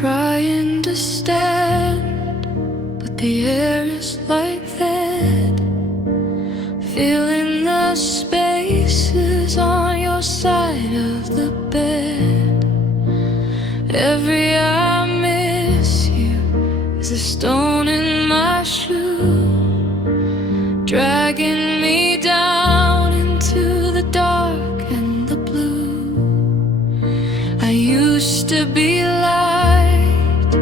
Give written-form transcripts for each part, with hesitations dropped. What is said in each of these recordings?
trying to stand, but the air is like that. Feeling the spaces on your side of the bed. Every I miss you is a stone in my shoe, dragging me down into the dark and the blue. I used to be light,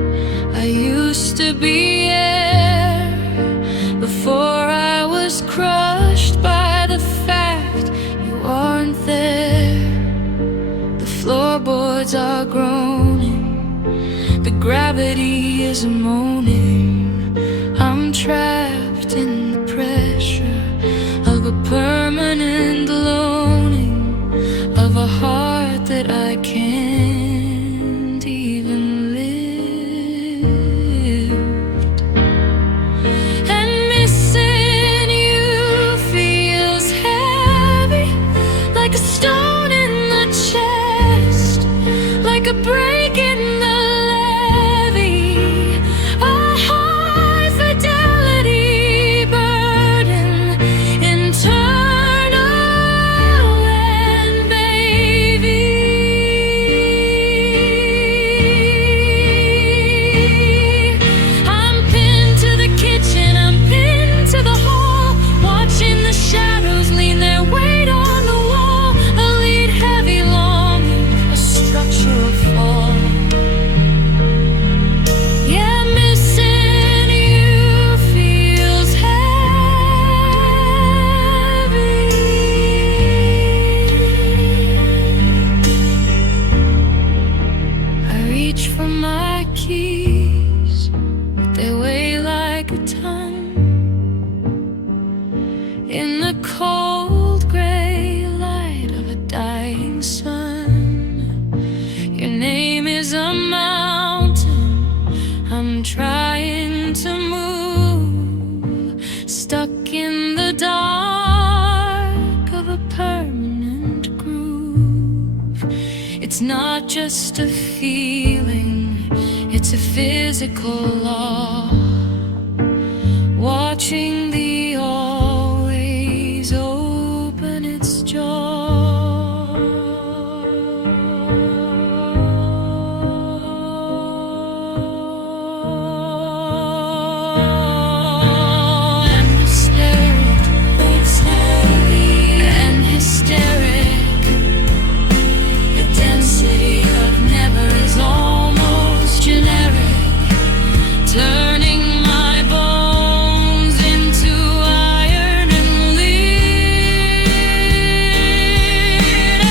I used to be air, before I was crushed by the fact you aren't there. The floorboards are groaning, the gravity is moaning. I'm trapped in the pressure of a permanent loaning of a heart that I can't even lift. And missing you feels heavy, like a stone in the chest, like a break in the levee, a high fidelity burden, internal and baby. I'm pinned to the kitchen, I'm pinned to the hall, watching the shadows lean their weight on the wall, a lead heavy longing, a structural fall. Yeah, missing you feels heavy. I reach for my keys, but they weigh like a ton. In the cold gray light of a dying sun, your name is a mountain I'm trying to move, stuck in the dark of a permanent groove. It's not just a feeling, it's a physical law, watching the always open its jaw. And hysteric, it's heavy and hysteric. The density of never is almost generic, turning my bones into iron and lead.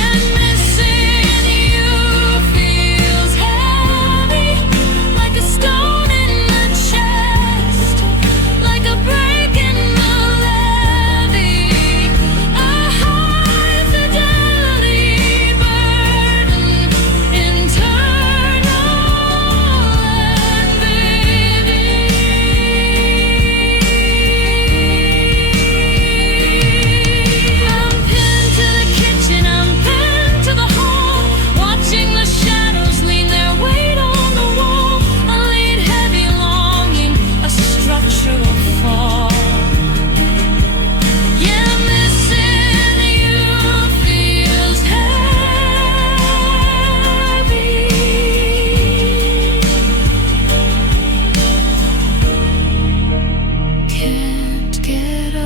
And missing you feels heavy, like a stone in the chest, like a break in the levee, a high fidelity burden, internal and baby. I'm pinned to the kitchen, I'm pinned to the hall, watching the shadows lean their weight on the wall, a lead heavy longing, a structural fall. Yeah, missing you feels heavy. Can't get up.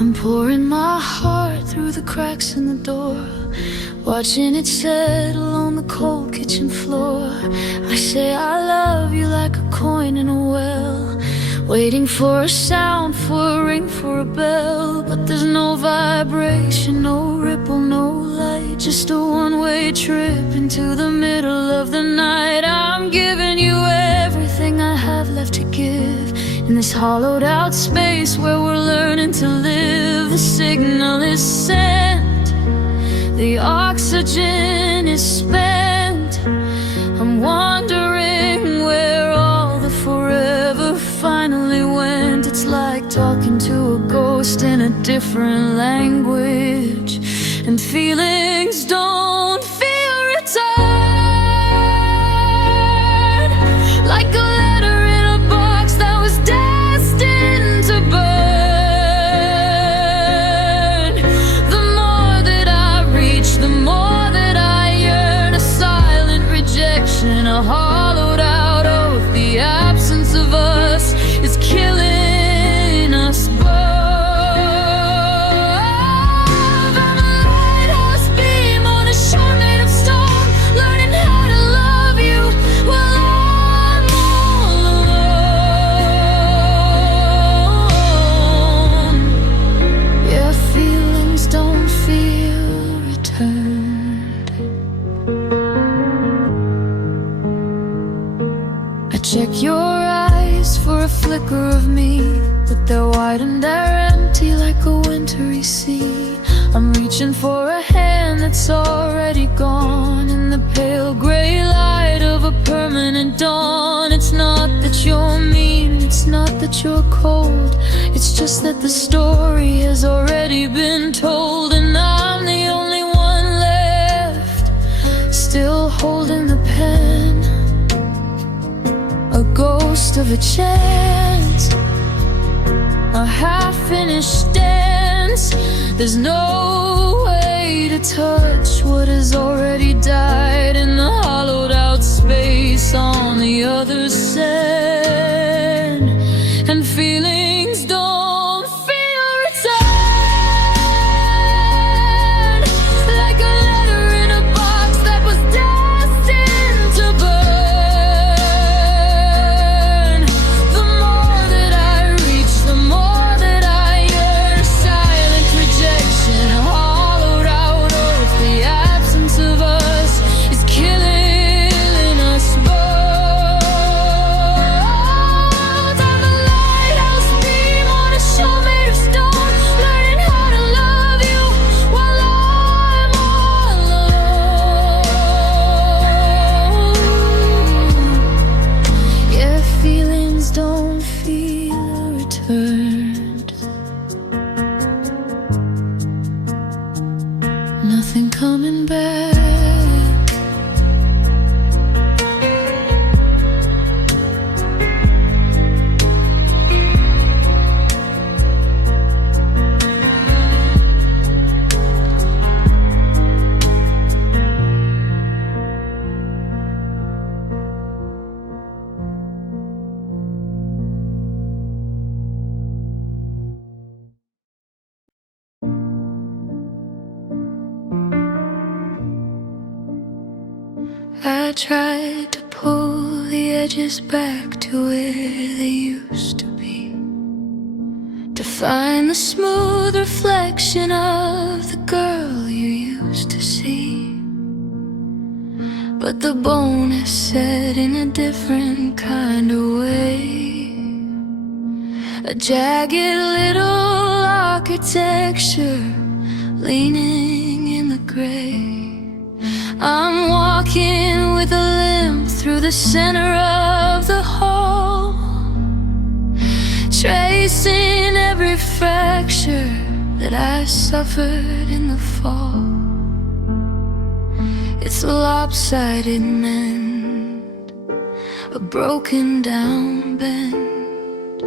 I'm pouring my heart through the cracks in the door, watching it settle on the cold kitchen floor. I say I love you like a coin in a well, waiting for a sound, for a ring, for a bell. But there's no vibration, no ripple, no light, just a one-way trip into the middle of the night. I'm giving you everything I have left to give, in this hollowed out space where we're learning to live. The signal is sent, the oxygen is spent. I'm wondering where all the forever finally went. It's like talking to a ghost in a different language, and feelings don't feel return. Like a letter in a box that was destined to burn. The more that I reach, the more that I yearn. A silent rejection, a hollowed out oath. The absence of us is killing us both. I'm a lighthouse beam on a shore made of stone, learning how to love you while I'm all alone. Yeah, feelings don't feel returned. I check your eyes for a flicker of me, but they're wide and they're empty like a wintry sea. I'm reaching for a hand that's already gone, in the pale gray light of a permanent dawn. It's not that you're mean, it's not that you're cold, it's just that the story has already been told, and I'm the only one left, still holding the pen. A ghost of a chance, a half-finished dance. There's no way to touch what has already died in the hollowed out space on the other side. And feelings don't feel return. Like a letter in a box that was destined to burn. The more that I reach, the more that I yearn. Silent rejection, a hollowed out oath. The absence of us is killing us both. I'm a lighthouse beam on a shore made of stone, learning how to love you while I'm all alone. Yeah, feelings don't feel returned. Nothing coming back. I tried to pull the edges back to where they used to be, to find the smooth reflection of the girl you used to see. But the bone is set in a different kind of way, a jagged little architecture leaning in the gray. I'm walking with a limp through the center of the hall, tracing every fracture that I suffered in the fall. It's a lopsided mend, a broken down bend.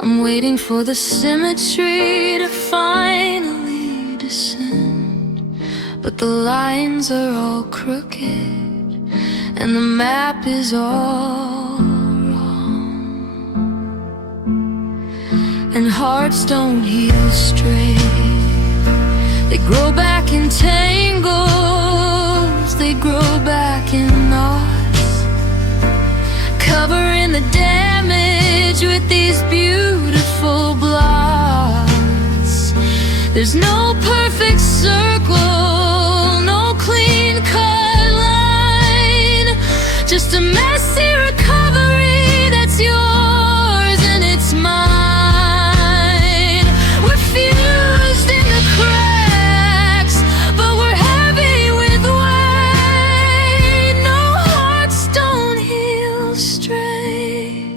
I'm waiting for the symmetry to finally descend, but the lines are all crooked and the map is all wrong. And hearts don't heal straight, they grow back in tangles, they grow back in knots, covering the damage damage with these beautiful blots. There's no perfect circle, no clean-cut line, just a messy recovery that's yours and it's mine. We're fused in the cracks, but we're heavy with weight. No hearts don't heal straight.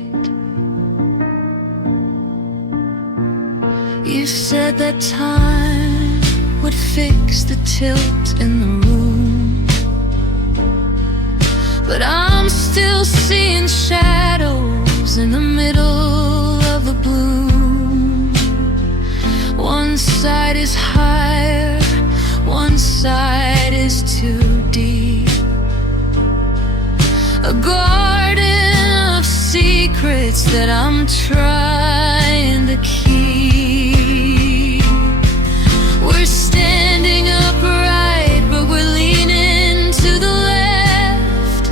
You said that time would fix the tilt in the room, but I'm still seeing shadows in the middle of the bloom. One side is higher, one side is too deep. A garden of secrets that I'm trying to keep. We're standing upright, but we're leaning to the left.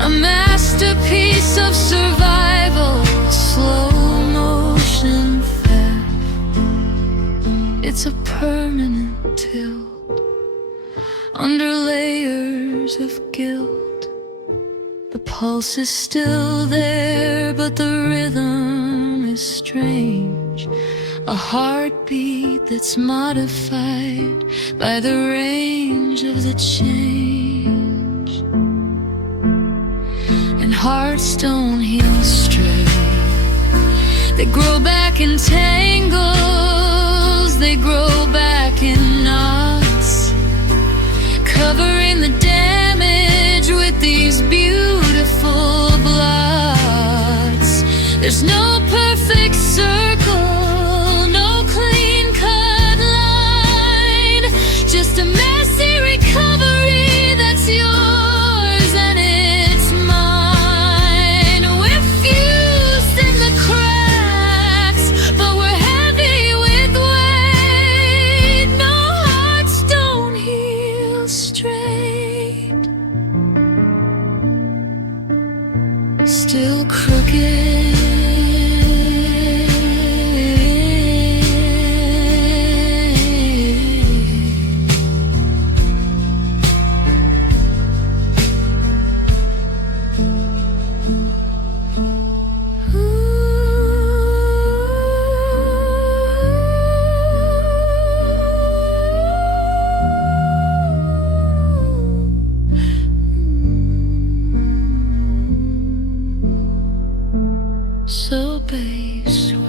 A masterpiece of survival, slow motion theft. It's a permanent tilt, under layers of guilt. The pulse is still there, but the rhythm is strange. A heartbeat that's modified by the range of the change. And hearts don't heal straight. They grow back in tangles, they grow back in knots, covering the damage with these beautiful blots. There's no perfect circle, no clean-cut line, just a messy recovery that's yours and it's mine. We're fused in the cracks, but we're heavy with weight. No hearts don't heal straight. Still crooked, so bass sway.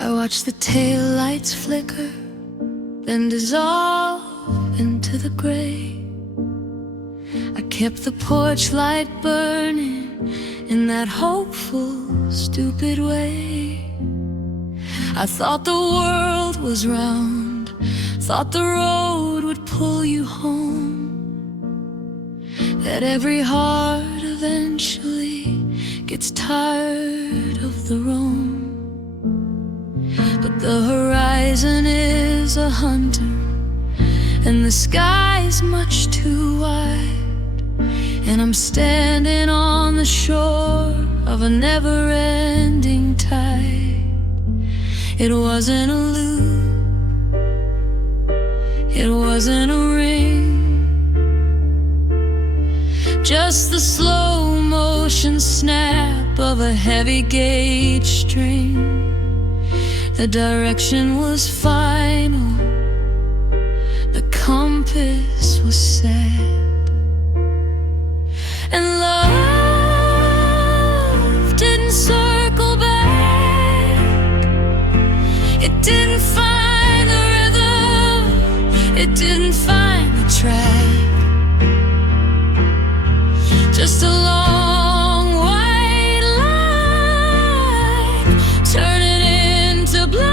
I watch the taillights flicker, then dissolve into the gray. I kept the porch light burning in that hopeful, stupid way. I thought the world was round, thought the road would pull you home, that every heart eventually gets tired of the roam. But the horizon is a hunter, and the sky's much too wide, and I'm standing on the shore of a never-ending tide. It wasn't a loop, it wasn't a ring, just the slow motion snap of a heavy gauge string. The direction was final, the compass was set, and love didn't circle back. It didn't find the rhythm, it didn't find the track. Just a long white line turning into black.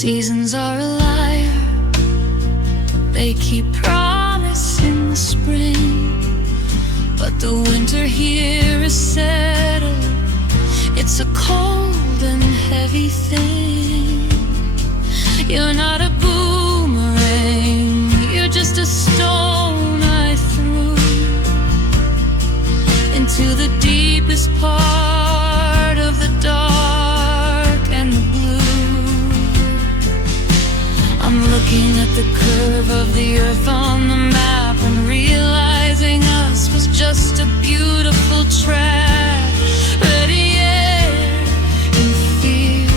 Seasons are a liar. They keep promising the spring, but the winter here is settled. It's a cold and heavy thing. You're not a boomerang, you're just a stone I threw into the deepest part of the dark and the blue. I'm looking at the curve of the earth on the map and realizing us was just a beautiful track. Ready air and fear.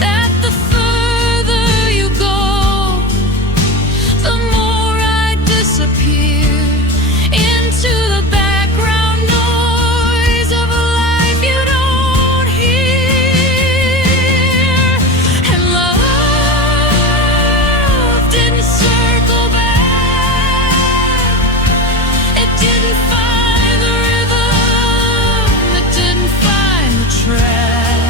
That the further you go, the more I disappear into the background noise of a life you don't hear. And love didn't circle back. It didn't find the rhythm. It didn't find the track.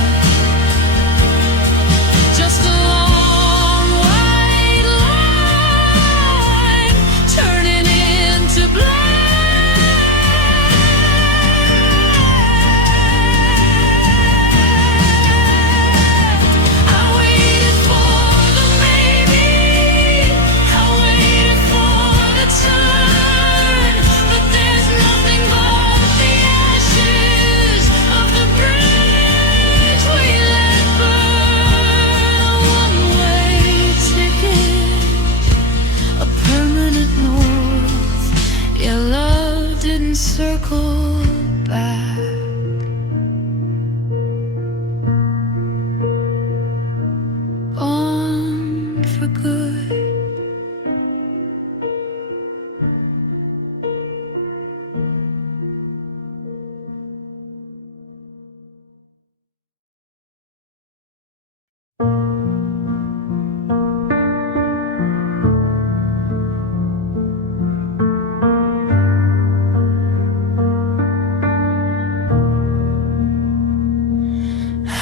Just a long white line turning into black. I waited for the maybe, I waited for the turn, but there's nothing but the ashes of the bridge we let burn. A one-way ticket, a permanent north. Your love didn't circle back. On for good.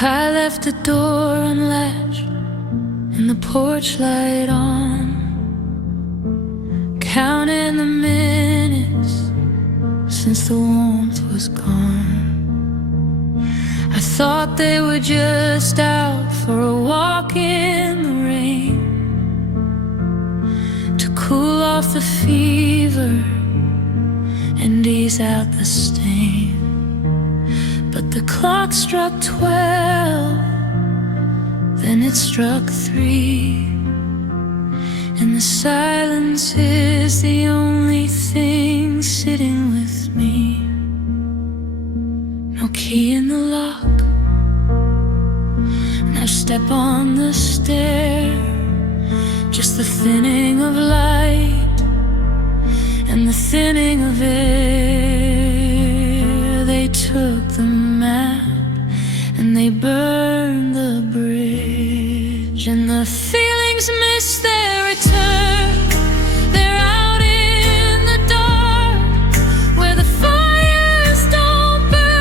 I left the door unlatched and the porch light on, counting the minutes since the warmth was gone. I thought they were just out for a walk in the rain, to cool off the fever and ease out the stain. But the clock struck 12, then it struck 3, and the silence is the only thing sitting with me. No key in the lock. Now step on the stair, just the thinning of light and the thinning of air. They took the map and they burned the bridge, and the feelings miss their return. They're out in the dark where the fires don't burn.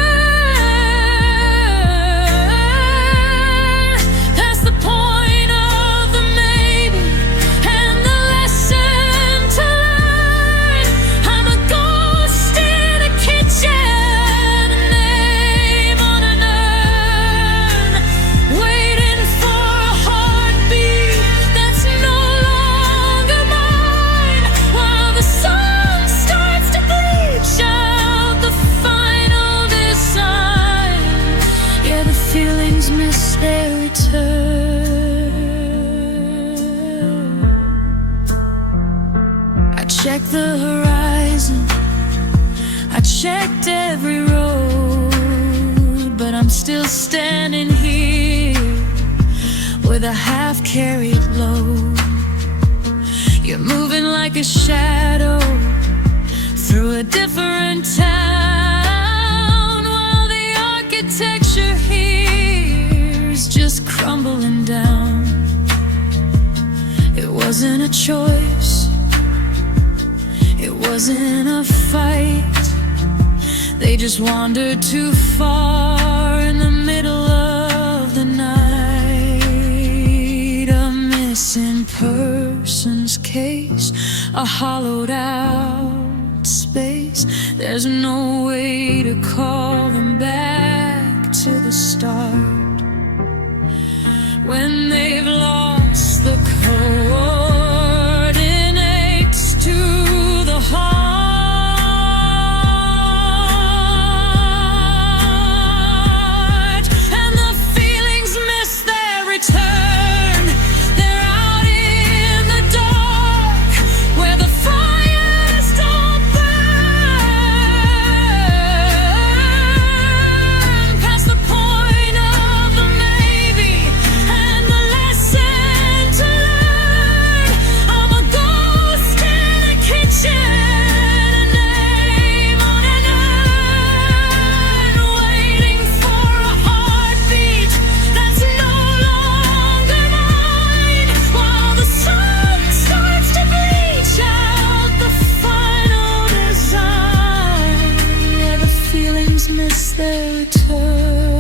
Past the point of the maybe and the lesson to learn. I'm a ghost in a kitchen, a name on an urn, waiting for a heartbeat that's no longer mine. While the sun starts to bleach out the final design, yeah, the feelings miss their return. I checked the horizon, I checked every road, but I'm still standing here with a half-carried load. You're moving like a shadow through a different town, while the architecture here is just crumbling down. It wasn't a choice, it wasn't a fight. They just wandered too far in the middle of the night. case, a hollowed out space. There's no way to call them back to the start when they've lost the coordinates to the heart. Miss their return,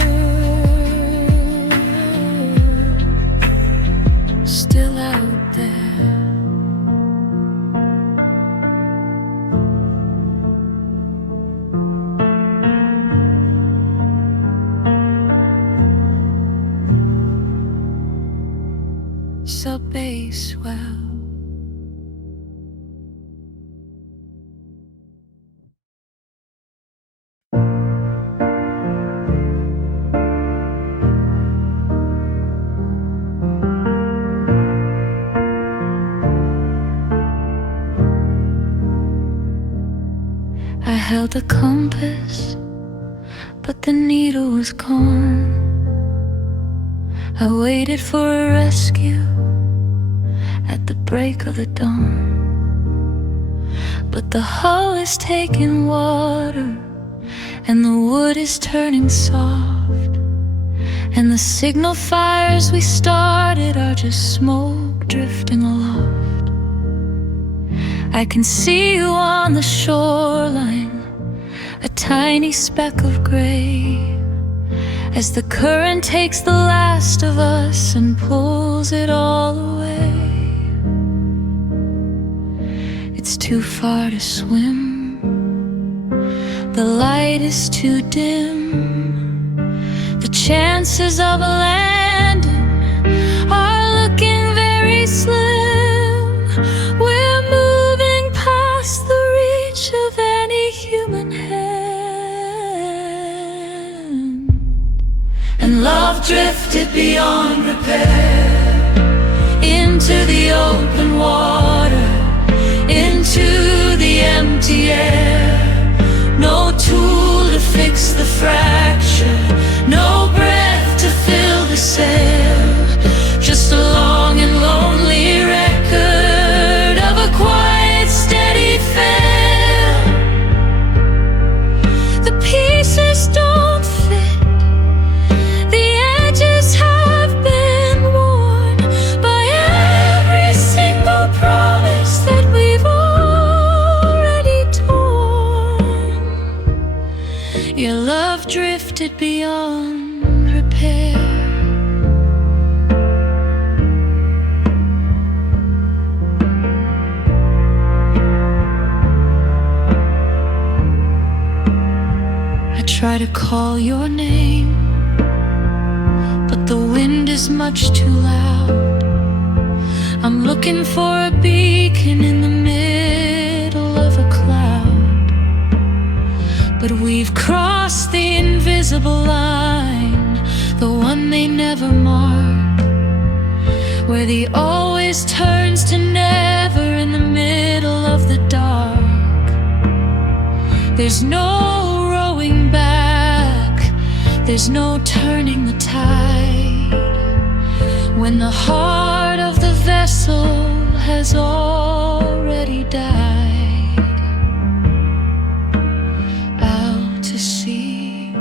still out there. Sub-bass well. I held a compass, but the needle was gone. I waited for a rescue at the break of the dawn, but the hull is taking water and the wood is turning soft, and the signal fires we started are just smoke drifting aloft. I can see you on the shoreline, a tiny speck of gray, as the current takes the last of us and pulls it all away. It's too far to swim, the light is too dim, the chances of a landing are looking very slim. We're moving past the reach of any human hand, and love drifted beyond repair into the open water, into the empty air. No tool to fix the fracture, no breath to fill the sail, just a long and lonely record of a quiet, steady fail. The pieces don't fit, the edges have been worn by every single promise that we've already torn. Your love drifted beyond repair. I try to call your name, but the wind is much too loud. I'm looking for a beacon in the middle of a cloud, but we've crossed the invisible line, the one they never mark, where the always turns to never in the middle of the dark. There's no rowing back, there's no turning the tide, when the heart of the vessel has already died. Out to sea,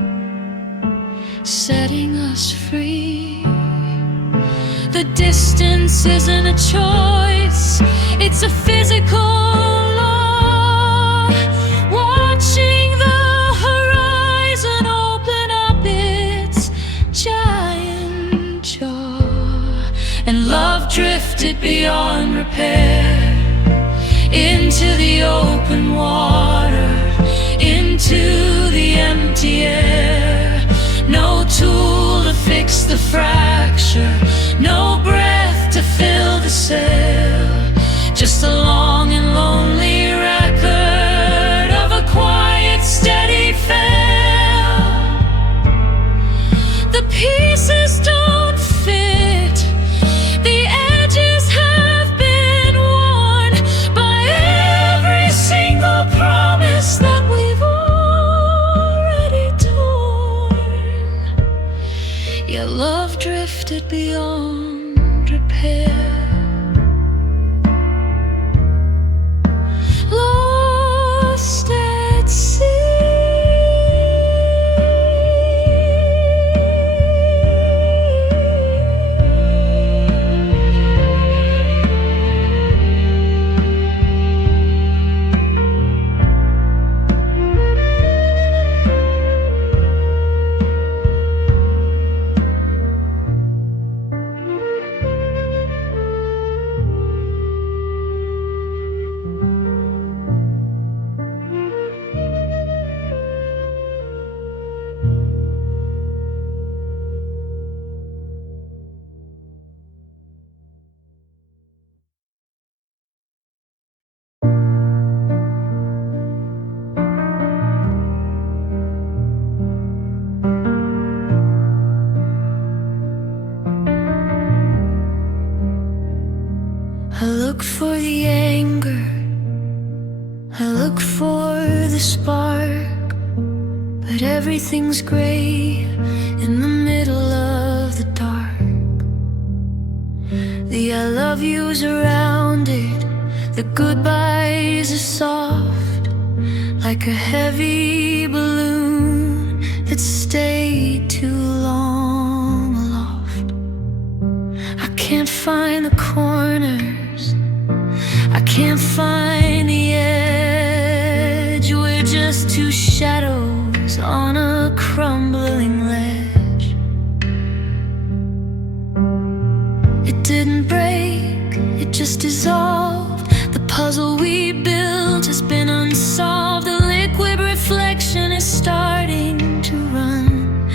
setting us free. The distance isn't a choice, it's a physical law. Watching the horizon open up its giant jaw, and love drifted beyond repair open water into the empty air. No tool to fix the fracture, no breath to fill the sail. Just a long and lonely record of a quiet, steady fail. The pieces don't fit, the edges have been worn by every single promise that we've already torn. Your love drifted beyond repair. Lost at sea. I look for the anger, I look for the spark, but everything's gray in the middle of the dark. The I love yous are rounded, the goodbyes are soft, like a heavy balloon that stayed too long aloft. I can't find the corners, I can't find the edge. We're just two shadows on a crumbling ledge. It didn't break, it just dissolved. The puzzle we built has been unsolved. The liquid reflection is starting to run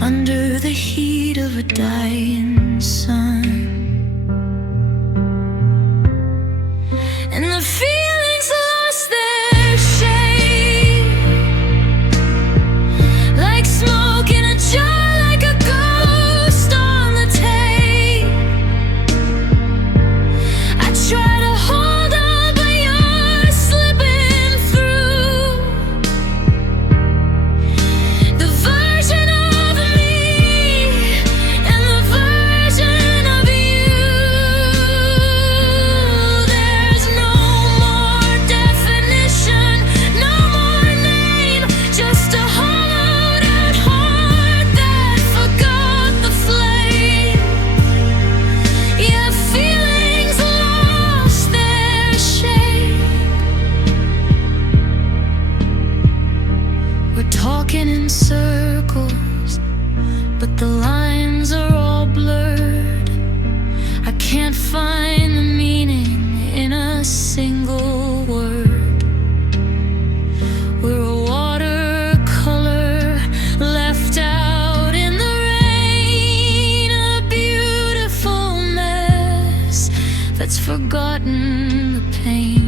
under the heat of a dying sun. And the feelings lost their shape, like smoke in a jar, like a ghost on the tape. I try to hold on, but you're slipping through. The version of me and the version of you. There's no more definition, no more name, just a hollowed out heart that forgot the flame. Yeah, feelings lost their shape. We're talking in circles, but the lines are all blurred. I can't find the meaning in a single word. We're a watercolor left out in the rain, a beautiful mess that's forgotten the pain.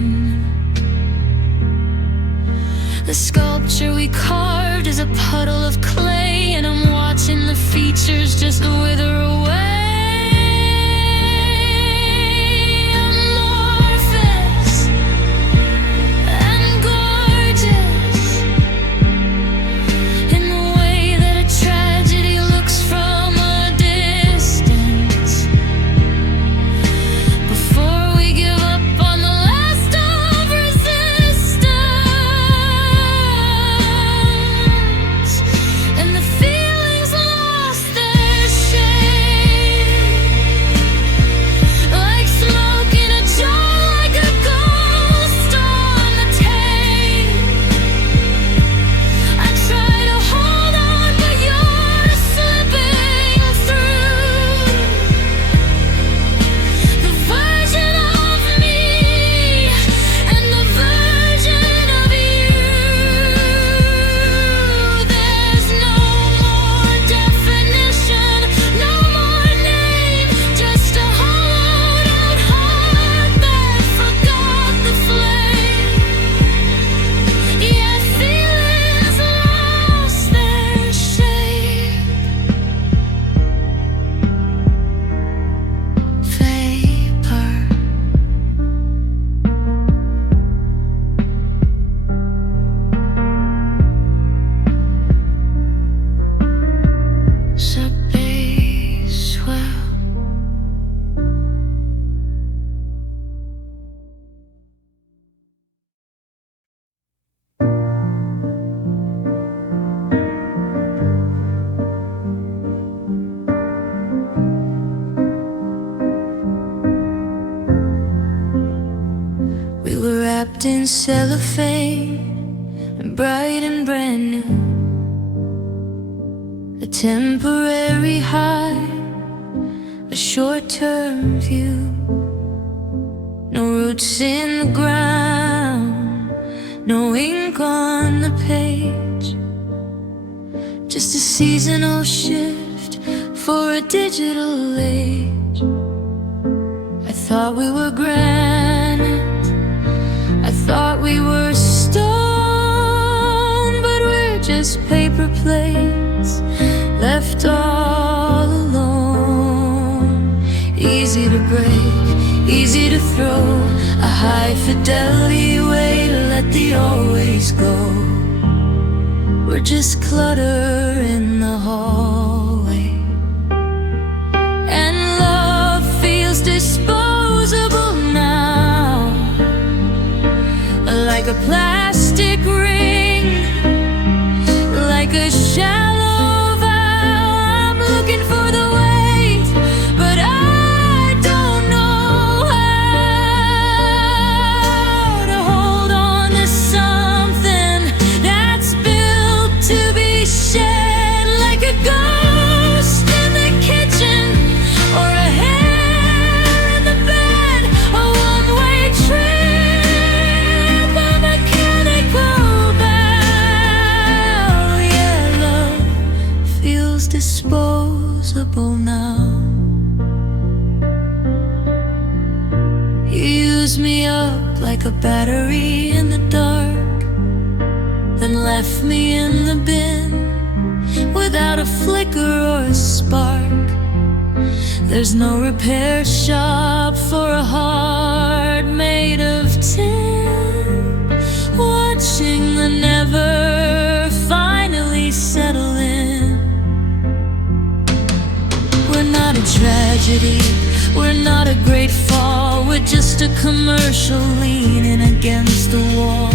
The sculpture we carved is a puddle of clay, and I'm watching the features just wither away. Amorphous and gorgeous in the way that a tragedy looks from a distance. Before we give up on the last of resistance, and the feelings lost their shape. wrapped in cellophane and bright and brand new. A temporary high, a short-term view. No roots in the ground, no ink on the page. Just a seasonal shift for a digital age. I thought we were granite, I thought we were stone, but we're just paper plates left all alone. Easy to break, easy to throw, a high fidelity way to let the always go. We're just clutter in the hallway, and love feels disposable now, like a plastic ring, like a shallow vow. I'm looking for the weight, but I don't know how to hold on to something that's built to be shared, like a ghost in the kitchen or a hair in the bed, a one-way trip, a mechanical bow. Yeah, love feels disposable now. You used me up like a battery in the dark, then left me in the bin without a flicker or a spark. There's no repair shop for a heart made of tin, watching the never finally settle in. We're not a tragedy, we're not a great fall, we're just a commercial leaning against the wall.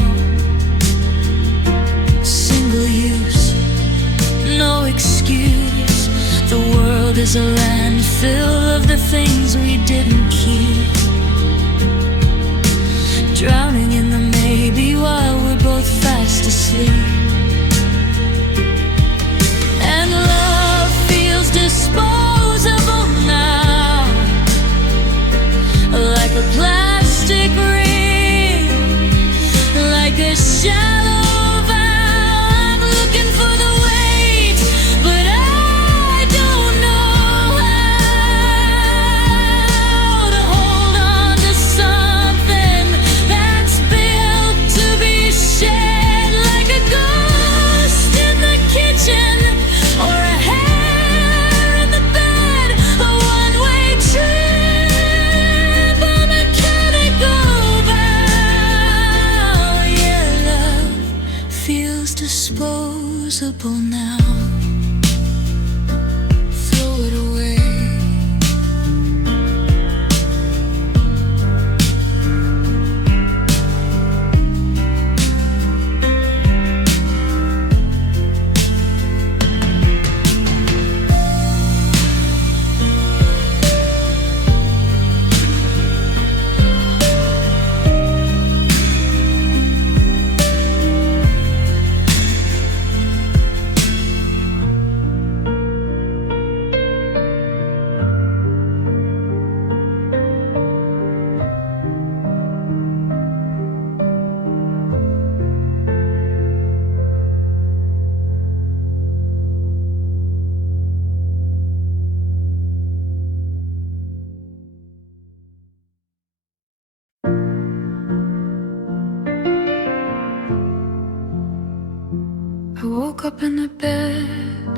Single use, no excuse. The world is a landfill of the things we didn't keep, drowning in the maybe while we're both fast asleep. And love feels disposable now, like a plastic ring, like a shallow vow. I'm looking for the weight, but I don't know how to hold on to something that's built to be shared, like a ghost in the kitchen or a hair in the bed, a one-way trip, a mechanical bow. Yeah, love feels disposable now. Throw it away. I woke up and the bed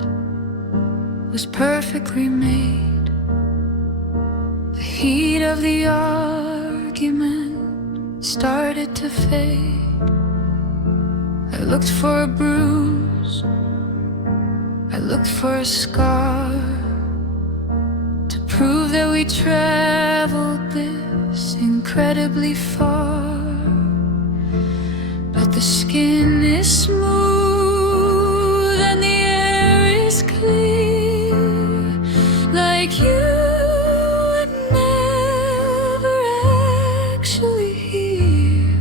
was perfectly made. The heat of the argument started to fade. I looked for a bruise, I looked for a scar, to prove that we traveled this incredibly far. But the skin is smooth and the air is clear, like you would never actually hear.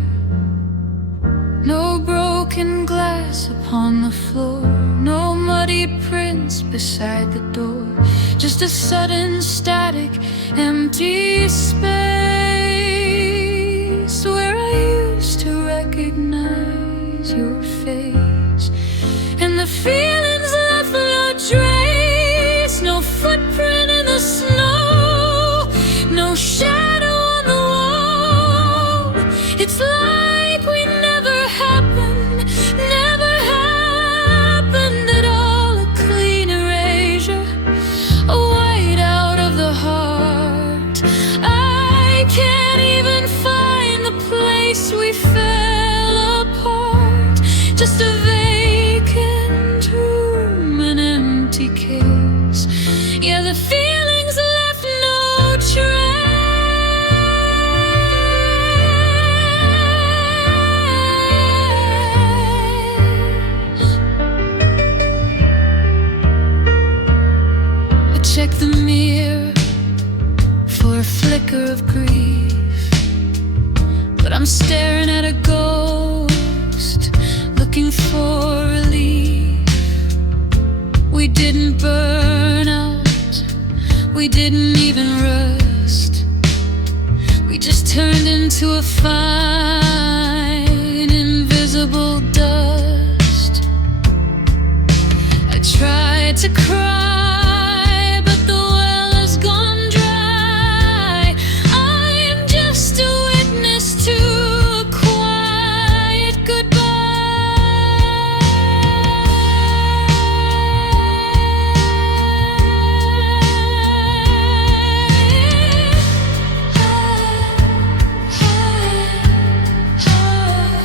broken glass upon the floor, no muddied prints beside the door, just a sudden static, empty space where I used to recognize your face. And the feelings left no trace, no footprint in the snow, no shadow on the wall. It's like we never happened, never happened at all. A clean erasure, a white out of the heart. I can't even find the place we fell apart, just a vacant room, an empty case. Yeah, the feelings left no trace. I check the mirror for a flicker of grief, but I'm staring at a ghost, looking for relief. We didn't burn out, we didn't even rust, we just turned into a fine, invisible dust. I tried to cry, but the well has gone dry. I am just a witness to a quiet goodbye.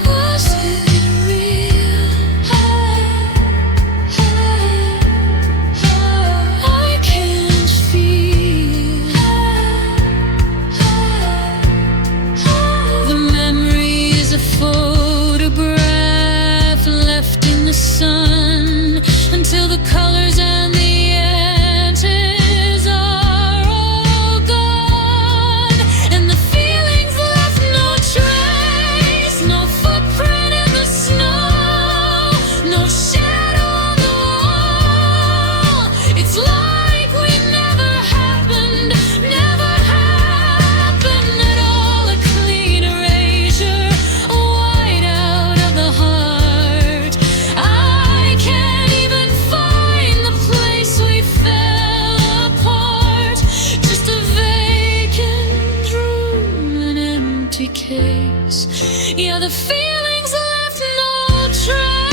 Was it real? I can't feel the memory is a photograph left in the sun until the colors and the edges are all gone, and the feelings left no trace, no footprint in the snow, no shadow on the wall. It's like we never happened, never happened at all. A clean erasure, a white out of the heart. I can't even find the place we fell apart, just a vacant room, an empty case. Yeah, the feelings left no trace.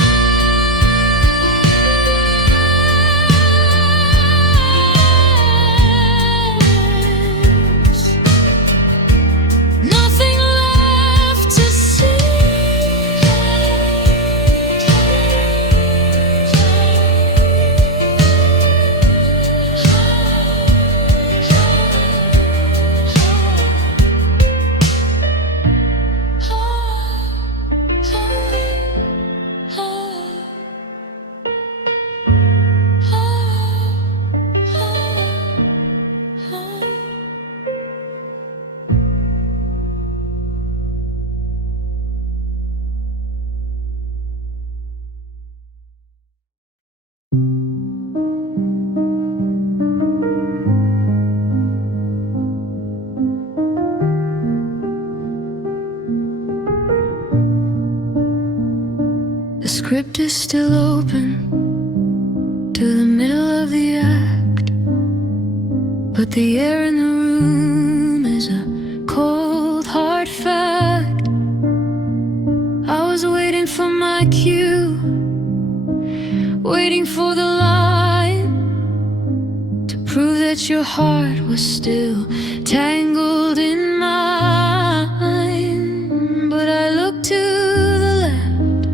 Nothing left to The script is still open to the middle of the act, but the air in the room is a cold, hard fact. I was waiting for my cue, waiting for the line to prove that your heart was still tangled in mine. But I looked to the left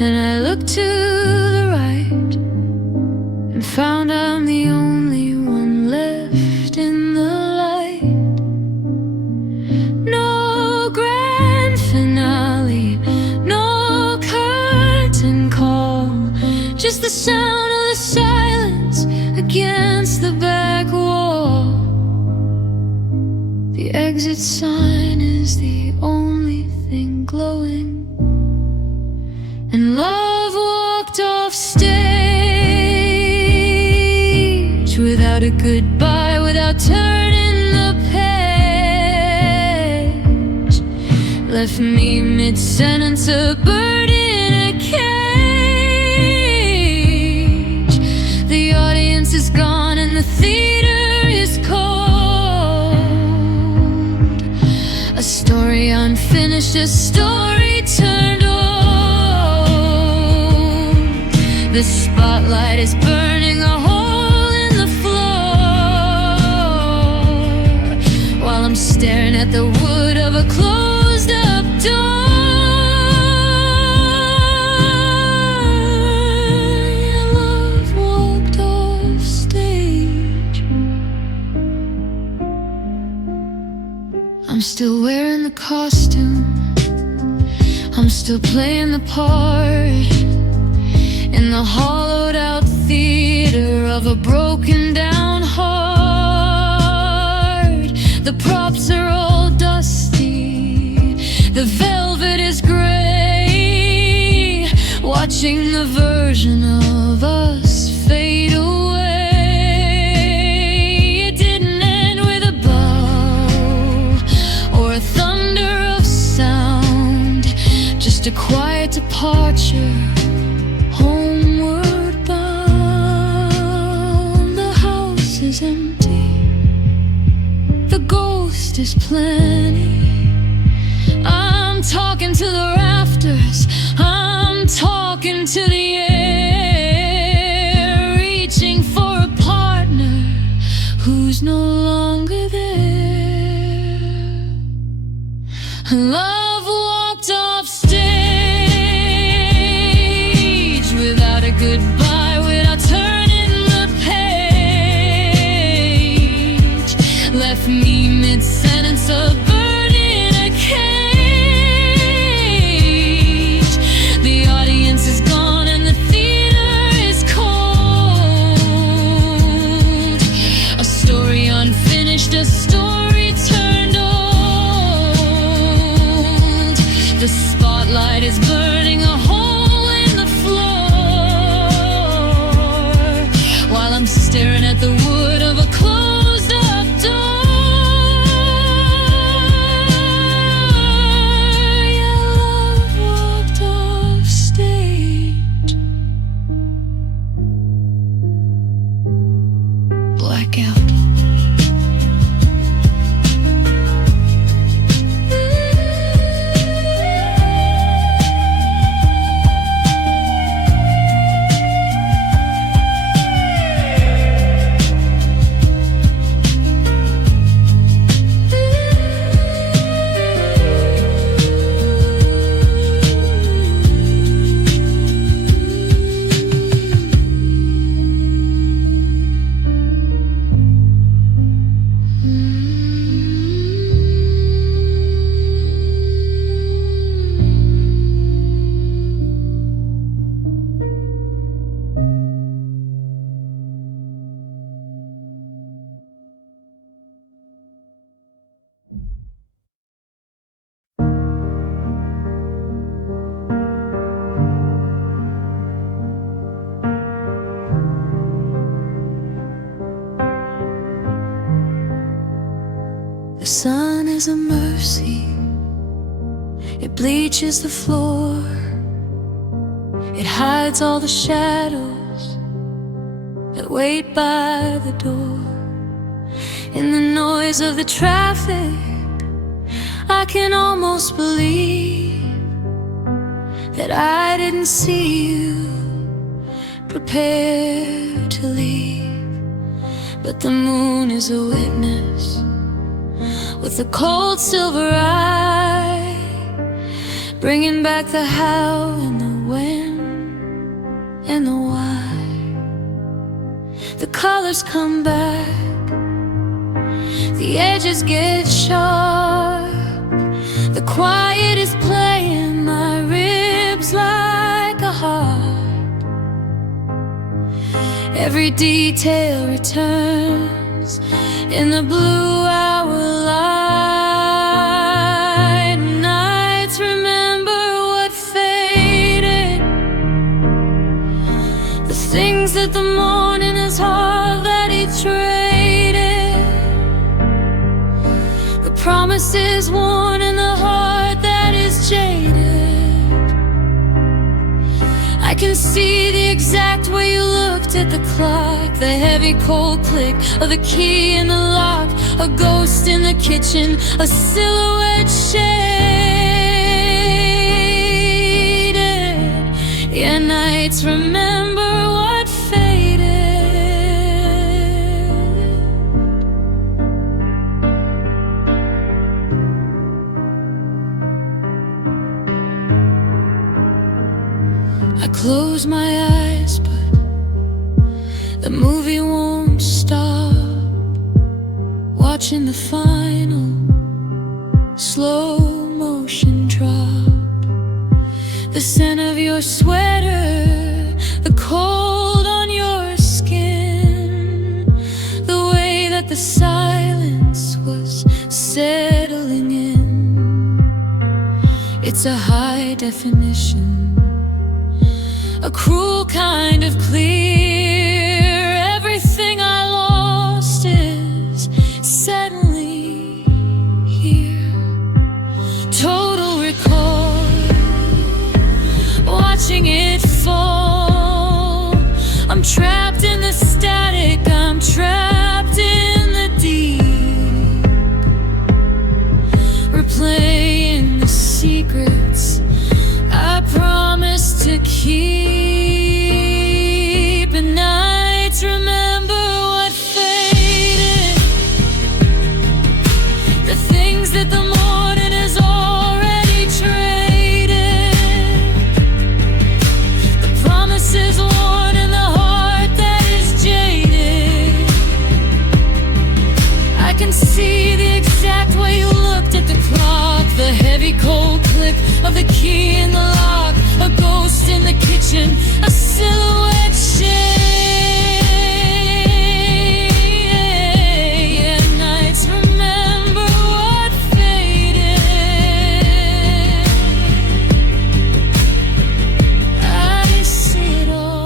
and I looked to the right and found I'm the only one left in the light. No grand finale, no curtain call, just the sound of the silence against the back wall. The exit sign is the only thing glowing, without a goodbye, without turning the page. Left me mid-sentence, a bird in a cage. The audience is gone and the theater is cold. A story unfinished, a story turned old. The spotlight is burning a hole in the floor, while I'm staring at the wood of a closed up door. Your love walked off stage. I'm still wearing the costume, I'm still playing the part in the hollowed out theater of a broken down heart. The props are all dusty, the velvet is gray, watching the version of us fade away. It didn't end with a bow or a thunder of sound, just a quiet departure, homeward bound. The house is empty, the ghost is plenty. I'm talking to the rafters, I'm talking to the air, reaching for a partner who's no longer there. Love walked off stage without a goodbye, without turning the page. Left me mid-sentence, a bird in a cage. The audience is gone and the theater is cold. A story unfinished, a story turned old. The spotlight is burning a hole in the floor, while I'm staring at the wood of a closed up door. Your love walked off stage. Blackout. The sun is a mercy, it bleaches the floor, it hides all the shadows that wait by the door. In the noise of the traffic, I can almost believe that I didn't see you prepare to leave. But the moon is a witness with a cold silver eye, bringing back the how and the when and the why. The colors come back, the edges get sharp, the quiet is playing my ribs like a harp. Every detail returns in the blue hour light. Nights remember what faded, the things that the morning is hard that he traded. promises worn in the heart that is jaded. I can see the exact way you looked at the clock, the heavy cold click of the key in the lock, a ghost in the kitchen, a silhouette shaded. Yeah, nights remember what faded. I close my eyes, but the movie won't stop. Watching the final slow motion drop, the scent of your sweater, the cold on your skin, the way that the silence was settling in. It's a high definition, a cruel kind of clear. Everything I lost is suddenly here. Total recall, watching it fall. I'm trapped in the static, I'm trapped in the deep, replaying the secrets I promised to keep. And nights remember what faded, the things that the morning has already traded, the promises worn in the heart that is jaded. I can see the exact way you looked at the clock, the heavy cold click of the key in the lock, a ghost in the kitchen, a silhouette shade. Yeah, nights remember what faded. I see it all.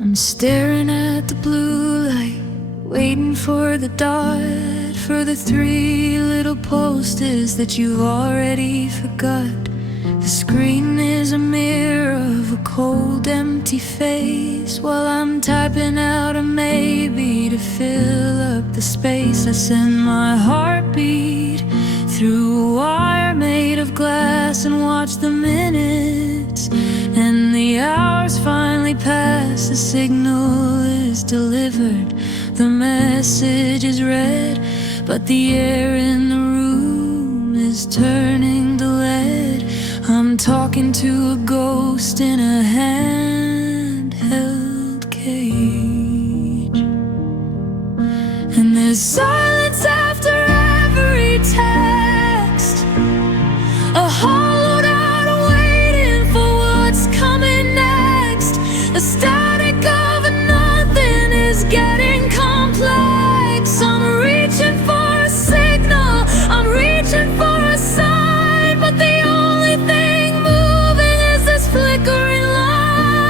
I'm staring at the blue light, waiting for the dot, for the 3 little posters that you've already forgot. The screen is a mirror of a cold, empty face, while I'm typing out a maybe to fill up the space. I send my heartbeat through a wire made of glass and watch the minutes and the hours finally pass. The signal is delivered, the message is read, but the air in the room is turning to lead. I'm talking to a ghost in a handheld cage, and there's silence after every text, a hollowed out waiting for what's coming next. The static of nothing is getting complex. I'm reaching for a signal, I'm reaching for a sign, but the only thing moving is this flickering light.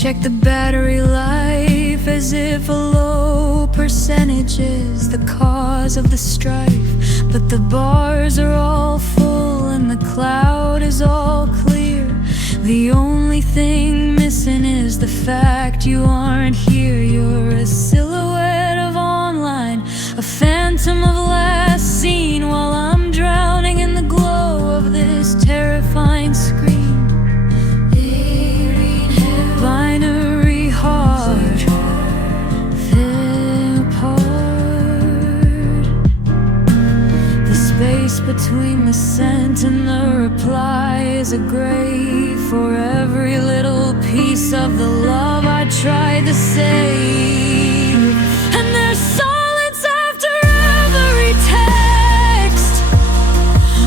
check the battery life as if a low percentage is the cause of the strife. But the bars are all full and the cloud is all clear. The only thing missing is the fact you aren't here. You're a silhouette of online, a phantom of last seen, while I'm drowning in the glow of this terrifying screen. Binary heart, fell apart. The space between the sent and the reply is a grave for every little piece of the love I tried to save. And there's silence after every text,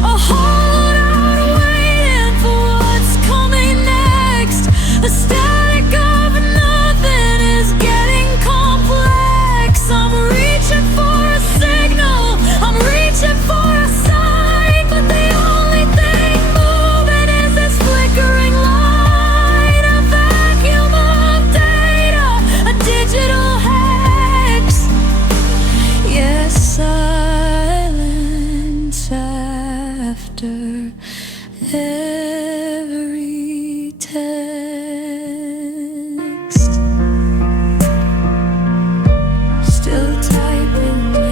a hollowed out waiting for what's coming next. The static of nothing is getting complex. I'm reaching for a signal, I'm reaching for a sign, but the only thing moving is this flickering light, a vacuum of data, a digital hex. Yes, silence after every text. Still typing now.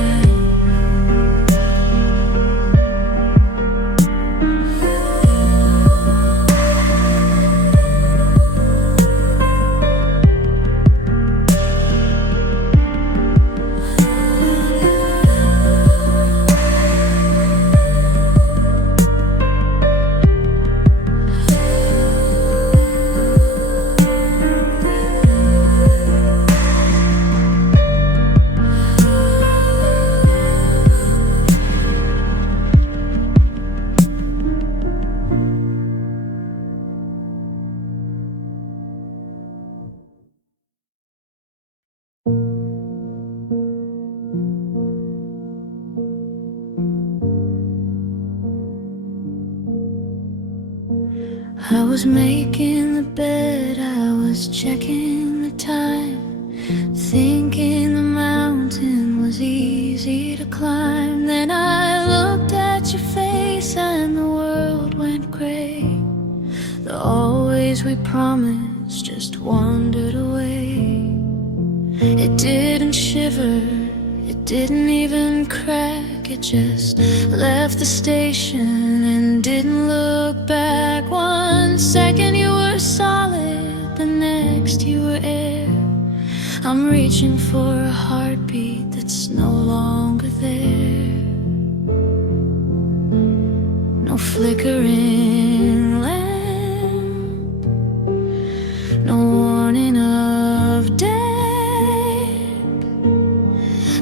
I was making the bed, I was checking the time, thinking the mountain was easy to climb. Then I looked at your face and the world went gray. The always we promised just wandered away. It didn't shiver, it didn't even crack, it just left the station and didn't look back. 1 second you were solid, the next you were air. I'm reaching for a heartbeat that's no longer there. No flickering lamp, no warning of death.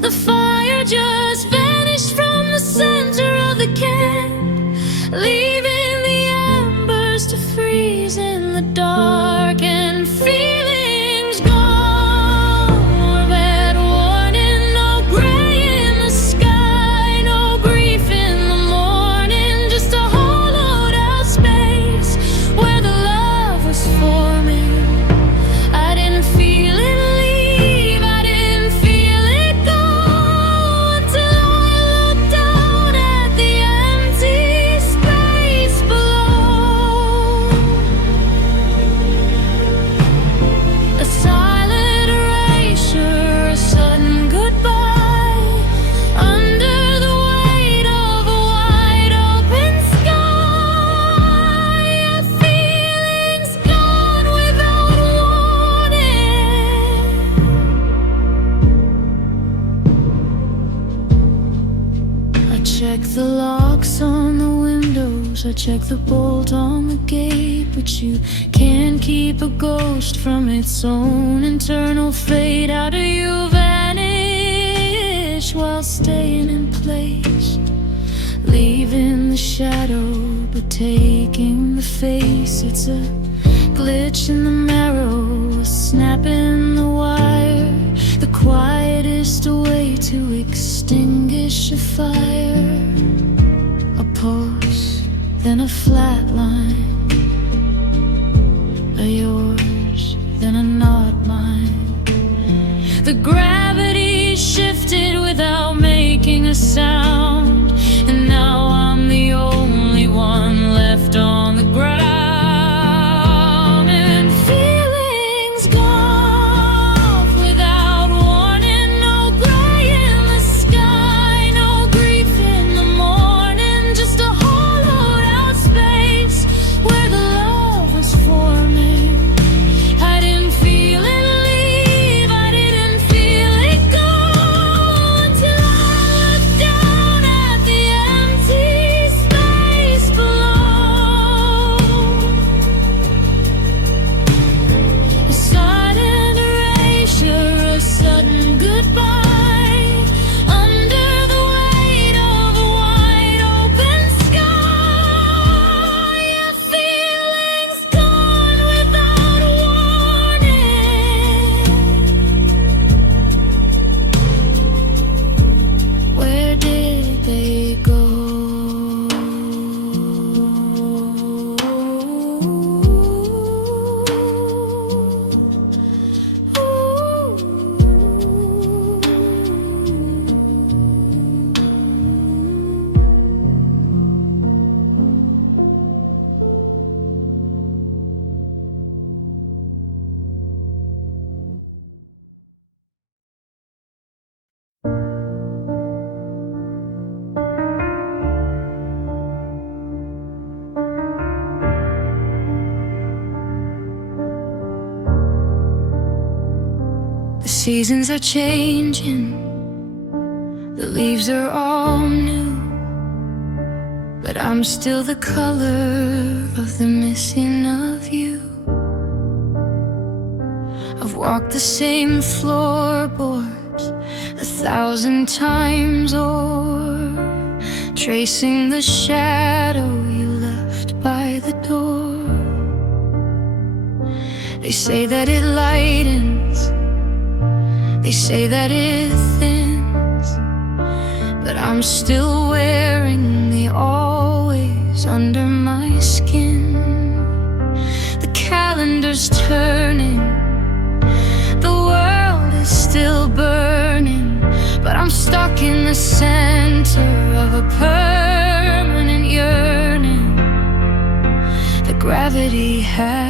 The fire just vanished from the center of the camp, leaving the embers to freeze in the dark. And feelings gone, more bad warning. No gray in the sky, no grief in the morning, just a hollowed out space where the love was forming. I didn't feel it leave, I didn't feel it go, until I looked down at the empty space below. A silent erasure, a sudden goodbye, under the weight of a wide open sky. Feelings gone without warning. I check the locks on the windows, I check the bolt on the gate, but you can't keep a ghost from its own internal fate. How do you vanish while staying in place, leaving the shadow but taking the face? It's a glitch in the marrow, a snap in the wire, the quietest way to extinguish a fire. A pulse, then a flat line, a yours, then another. The gravity shifted without making a sound, and now I'm the only one left on the ground. And feelings gone without warning. No gray in the sky, no grief in the morning. Just a hollowed out space where the love was forming. I didn't feel it leave, I didn't feel it go, until I looked down at the empty space below. A sudden erasure, a sudden goodbye, under the weight of a wide open sky. Yeah, feelings gone without warning. Where did they go? The seasons are changing, the leaves are all new, but I'm still the color of the missing of you. I've walked the same floorboards 1,000 times, or tracing the shadow you left by the door. They say that it lightens, they say that it thins, but I'm still wearing the always under my skin. The calendar's turning, the world is still burning, but I'm stuck in the center of a permanent yearning. The gravity hasn't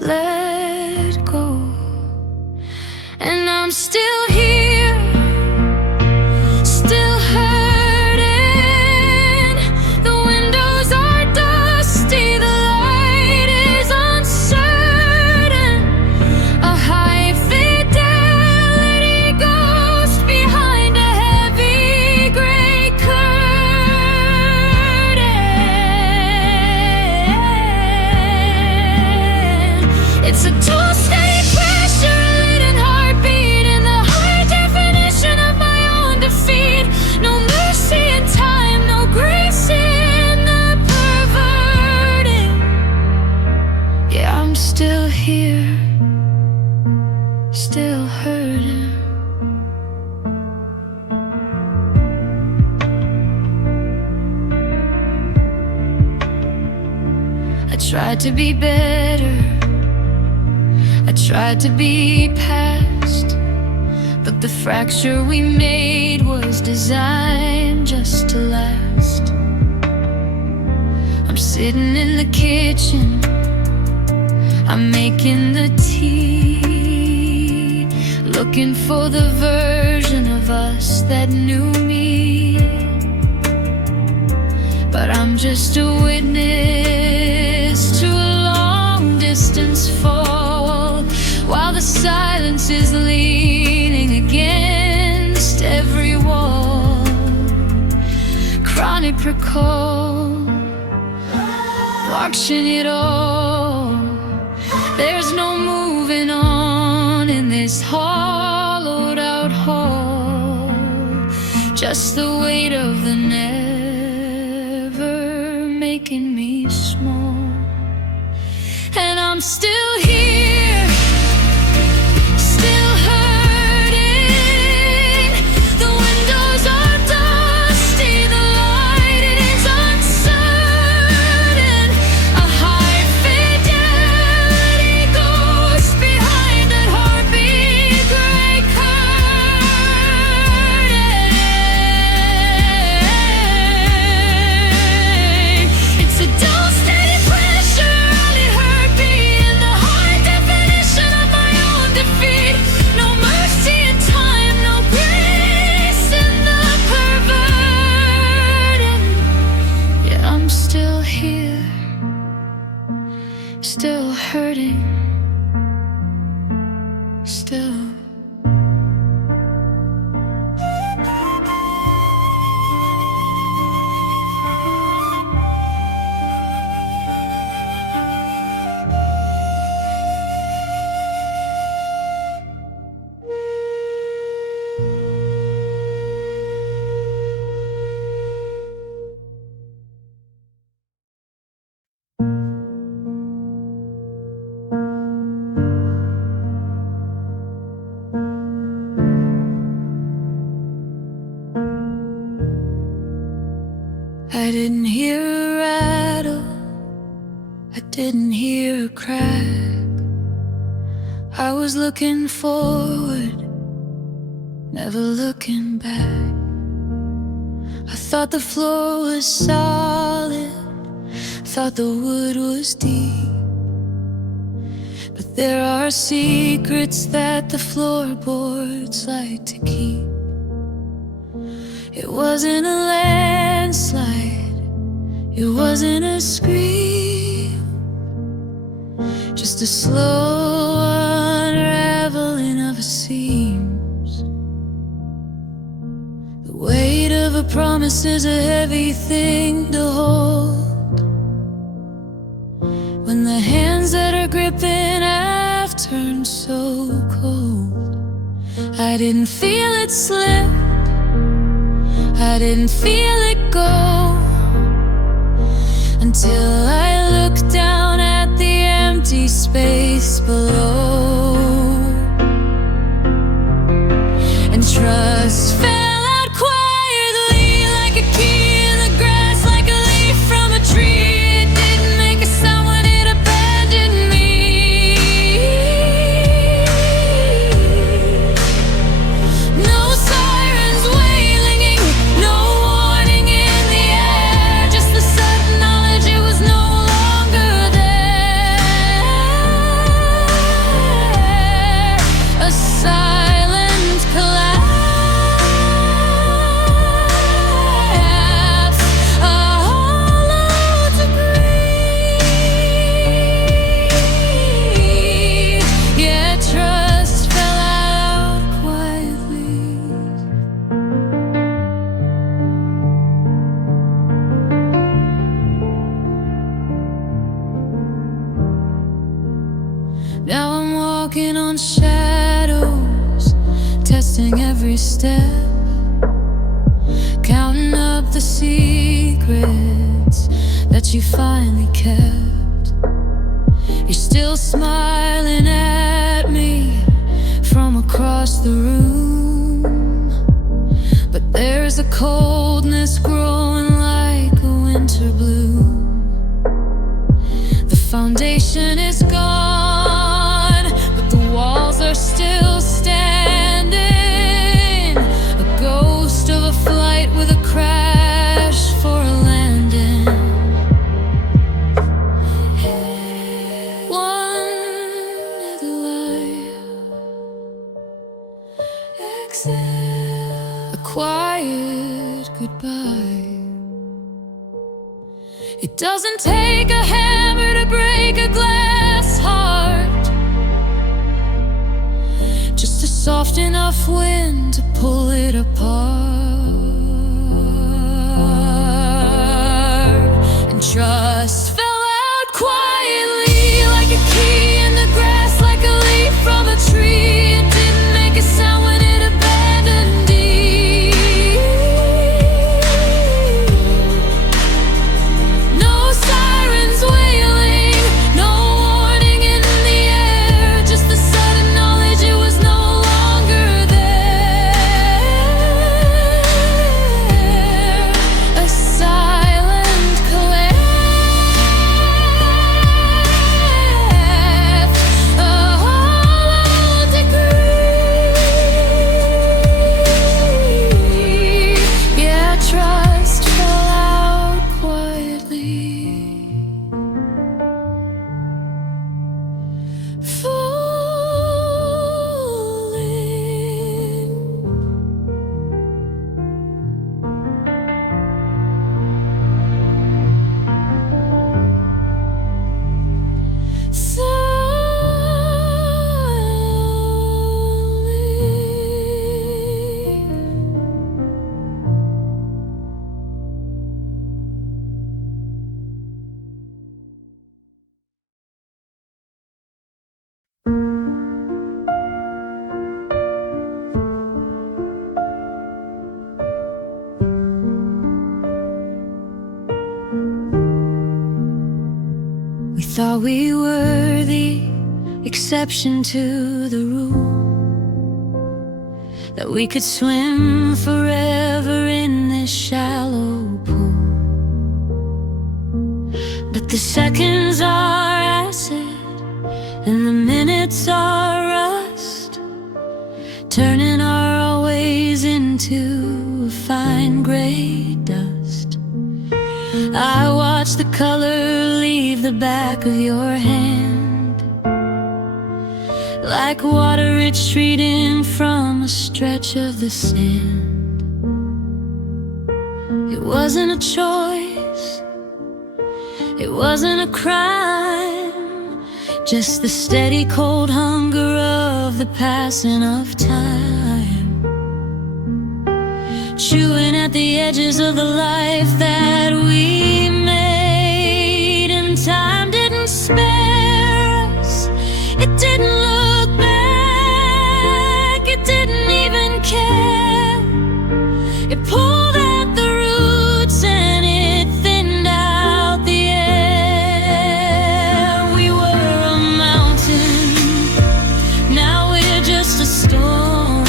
let go, and I'm still here, still hurting. The windows are dusty, the light is uncertain. A high fidelity ghost behind a heavy gray curtain. It's a two-state pressure, heartbeat in the high definition of my own defeat. No mercy in time, no grace in the perverting. Yeah, I'm still here, still hurting. I tried to be better, I tried to be past, but the fracture we made was designed just to last. I'm sitting in the kitchen, I'm making the tea, looking for the version of us that knew me. But I'm just a witness to a long distance fall, while the silence is leaning against every wall. Chronic recall, watching it all. There's no moving on in this hollowed out hall, just the weight of the never making me small. And I'm still here, still hurting. The windows are dusty, the light is uncertain. A high fidelity ghost behind that heartbeat. hurting still. I didn't hear a rattle, I didn't hear a crack. I was looking forward, never looking back. I thought the floor was solid, thought the wood was deep. But there are secrets that the floorboards like to keep. It wasn't a landslide, it wasn't a scream, just a slow unraveling of seams. The weight of a promise is a heavy thing to hold, when the hands that are gripping have turned so cold. I didn't feel it slip, I didn't feel it go, until I looked down at the empty space below, and trust fell out quietly like a key in the grass, like a leaf from a tree. It didn't make a sound when it abandoned me. No sirens wailing, no warning in the air, just the sudden knowledge it was no longer there. A silent collapse, a hollow to breathe. Yeah, trust fell out quietly. Now I'm walking on shadows, testing every step, counting up the secrets that you finally kept. You're still smiling at me from across the room, but there's a coldness growing like a winter bloom. The foundation is gone, but the walls are still standing. A ghost of a flight with a crash for a landing. One other life, exhale, a quiet goodbye. It doesn't take a hammer to break a glass heart, just a soft enough wind to pull it apart. And trust fell out quietly like a key in the grass, like a leaf from a tree. It didn't make a sound when it abandoned me. No sirens wailing, no warning in the air, just the sudden knowledge it was no longer there. We thought we were the exception to the rule, that we could swim forever in this shallow pool. But the seconds are acid and the minutes are rust, turning our always into a fine gray dust. I watch the color leave the back of your hand, like water retreating from a stretch of the sand. It wasn't a choice, it wasn't a crime, just the steady cold hunger of the passing of time, chewing at the edges of the life that we made. And time didn't spare us, it didn't look back, it didn't even care. It pulled at the roots and it thinned out the air. We were a mountain, now we're just a storm,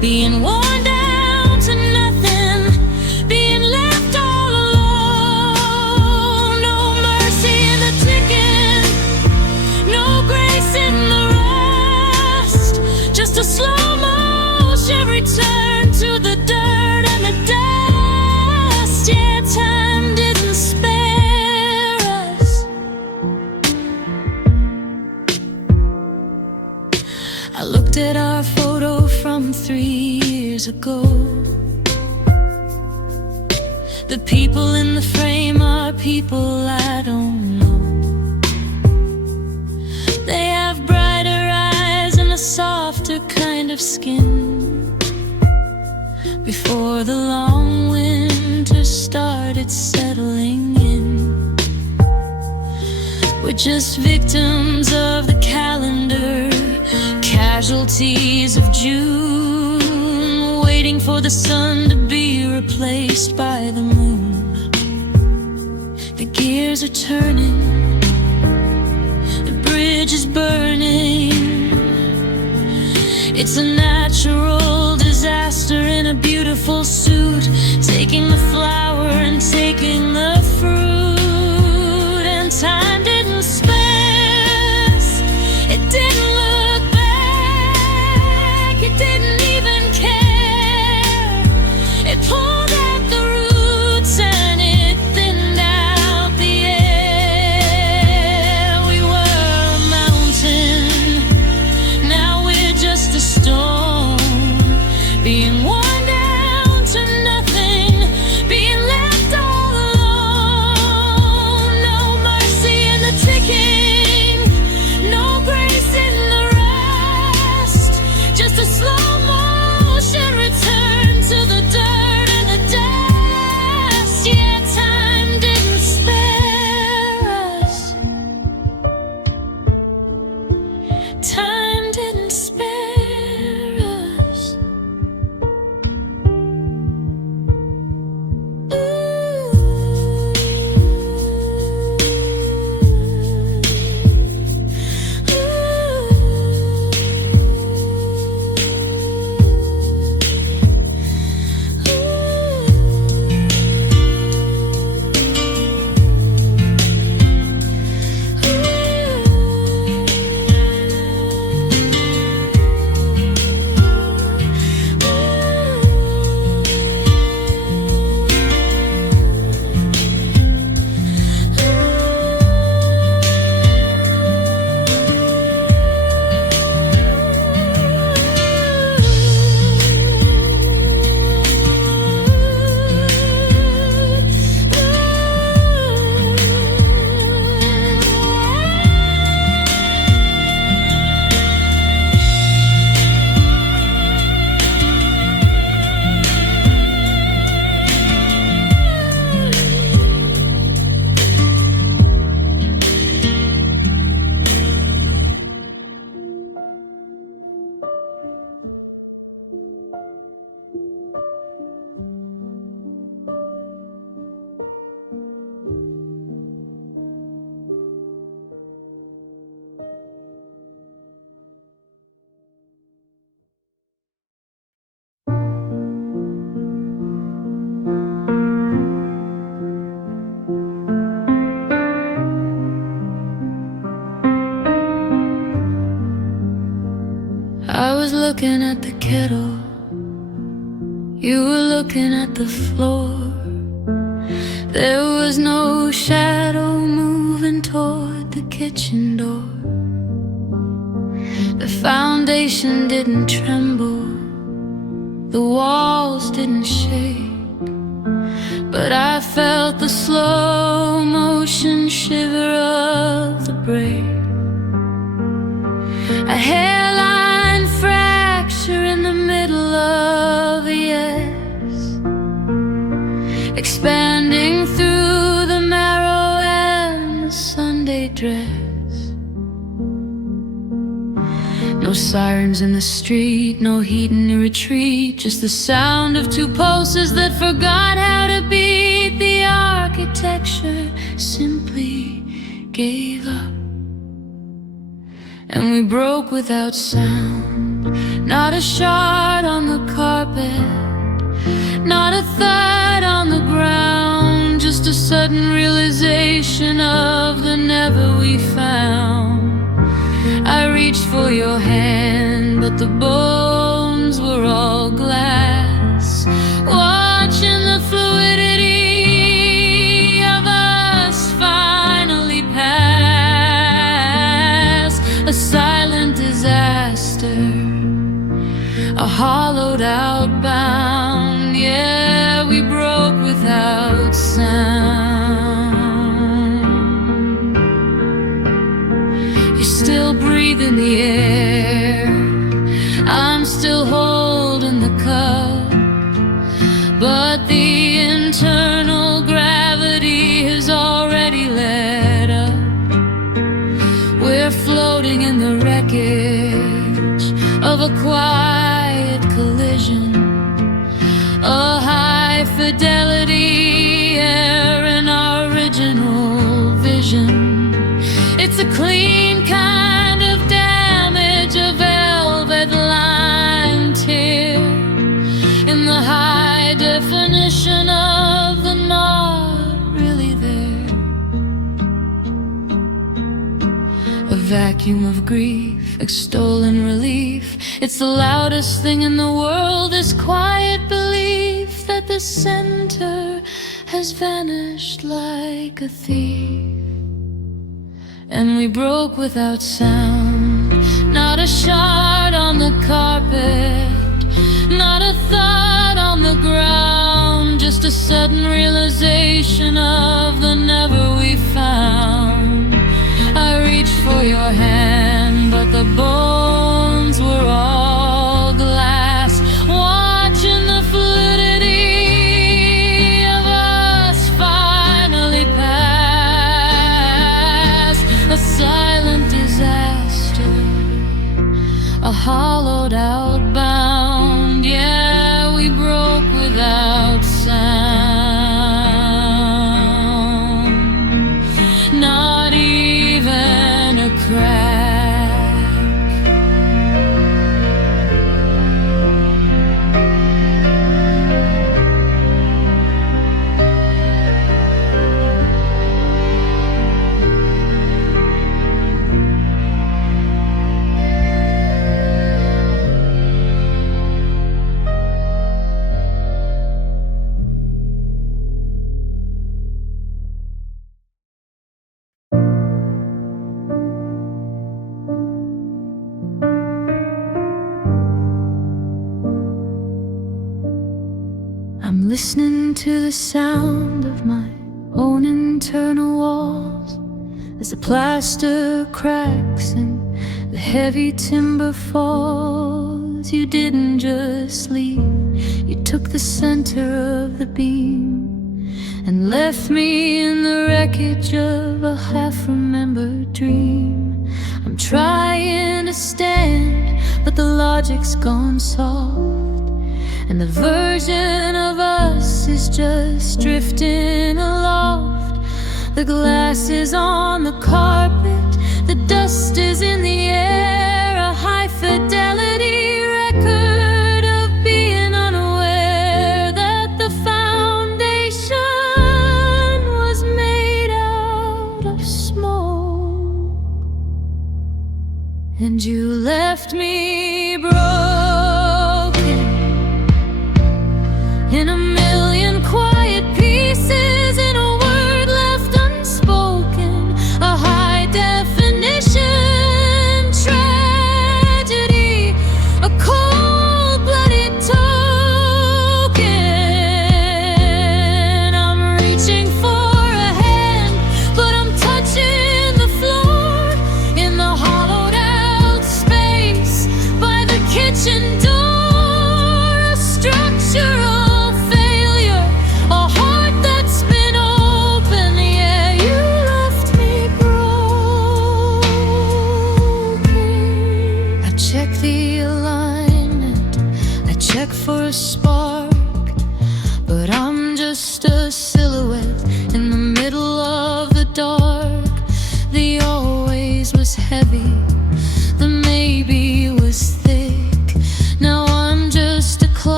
being worn down to nothing, being left all alone. No mercy in the ticking, no grace in the rust, just a slow motion return to the dirt and the dust. Yeah, time didn't spare us. I looked at our photo from 3 years ago. The people in the frame are people I don't know. They have brighter eyes and a softer kind of skin. Before the long winter started settling in, we're just victims of the calendar, casualties of June, waiting for the sun to be replaced by the moon. The gears are turning, the bridge is burning. It's a natural disaster in a beautiful suit, taking the flower and taking the fruit. And time didn't spare us, it didn't look back, it didn't even care. It pulled at the roots and it thinned out the air. We were a mountain, now we're just a storm, being worn down to nothing, being left all alone. looking at the kettle, you were looking at the floor. There was no shadow moving toward the kitchen door. The foundation didn't tremble, the walls didn't shake, but I felt the slow motion shiver of the break. A hairline fracture in the middle of a yes, expanding through the marrow and the Sunday dress. No sirens in the street, no heat in the retreat, just the sound of two pulses that forgot how to beat. The architecture simply gave up, and we broke without sound. Not a shard on the carpet, not a thud on the ground, just a sudden realization of the never we found. I reached for your hand, but the bones were all glass, watching the fluidity of us finally pass. A silent disaster, a hollowed out bound. Yeah, we broke without sound. You still breathe in the air, I'm still holding the cup, but the internal gravity has already let up. We're floating in the wreckage of a quiet collision, a high fidelity error in our original vision. It's a clean kind of damage, a velvet line tear in the high definition of the not really there. A vacuum of grief, extolling relief. It's the loudest thing in the world, this quiet belief that the center has vanished like a thief. And we broke without sound. Not a shard on the carpet, not a thud on the ground, just a sudden realization of the never we found. I reached for your hand, but the bones were all glass, watching the fluidity of us finally pass. A silent disaster, a hollowed out bound. Yeah, we broke without sound. Not even a crack. I'm listening to the sound of my own internal walls as the plaster cracks and the heavy timber falls. You didn't just leave, you took the center of the beam and left me in the wreckage of a half-remembered dream. I'm trying to stand, but the logic's gone soft, and the version of us is just drifting aloft. The glass is on the carpet, the dust is in the air, a high fidelity record of being unaware that the foundation was made out of smoke, and you left me broke.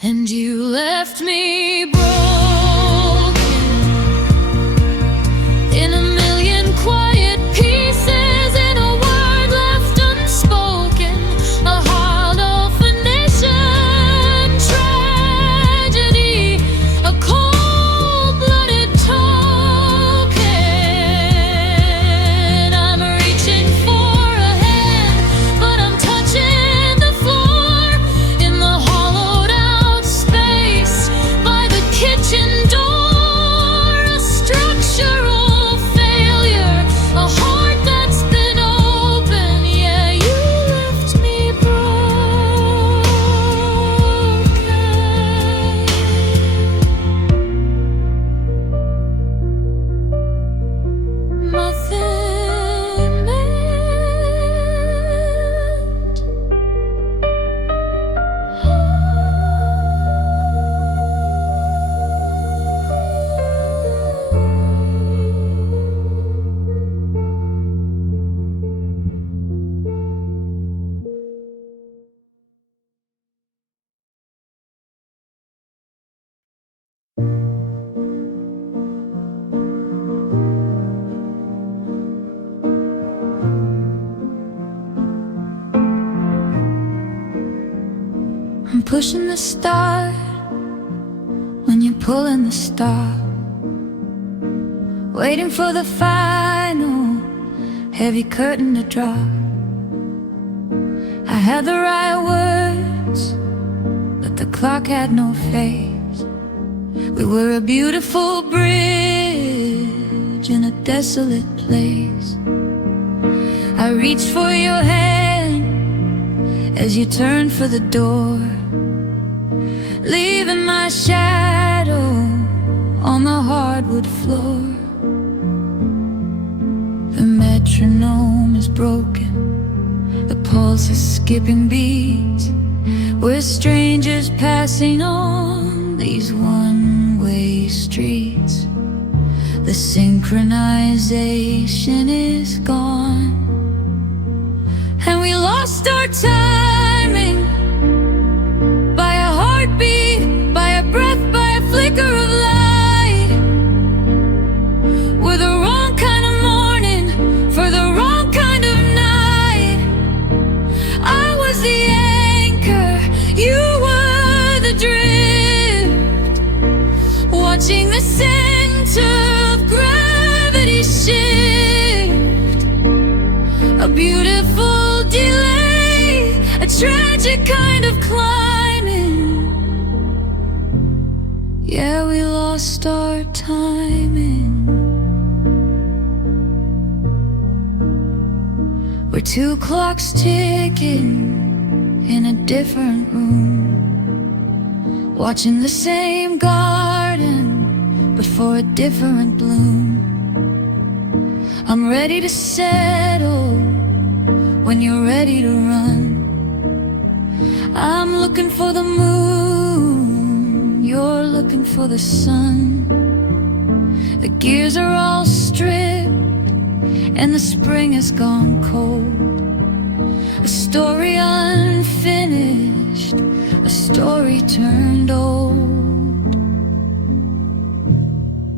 and you left me broken in a million quiet pieces, in a word left unspoken, a hollow nation tragedy, a cold-blooded token. I'm reaching for a hand, but I'm touching the floor in the hollowed out space by the kitchen door. A structural failure, a heart that's been open. Yeah, you left me broken. Nothing meant. I'm pushing the start when you're pulling the stop, waiting for the final heavy curtain to drop. I had the right words, but the clock had no face. We were a beautiful bridge in a desolate place. I reached for your hand as you turned for the door, leaving my shadow on the hardwood floor. The metronome is broken, the pulse is skipping beats. We're strangers passing on these one-way streets. The synchronization is gone, and we lost our timing by a heartbeat, by a breath, by a flicker of light. We're the wrong kind of morning for the wrong kind of night. I was the anchor, you were the drift, watching the center of gravity shift. A beautiful delay, a tragic kind of climbing. Yeah, we lost our timing. We're two clocks ticking in a different room, watching the same garden but for a different bloom. I'm ready to settle when you're ready to run. I'm looking for the moon, you're looking for the sun. The gears are all stripped and the spring has gone cold. A story unfinished, a story turned old.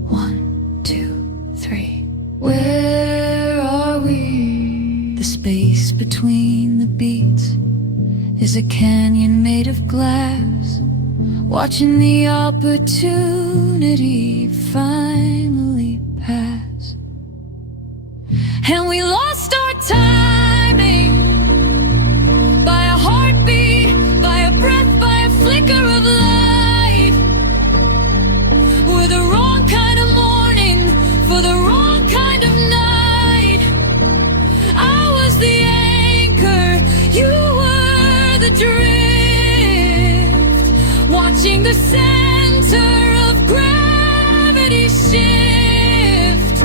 1, 2, 3. Where are we? The space between the beats is a canyon made of glass, watching the opportunity finally pass. And we lost our timing by a heartbeat, by a breath, by a flicker of light. We're the wrong kind of morning for the wrong kind of night. I was the anchor, you were the drift, watching the center of gravity shift.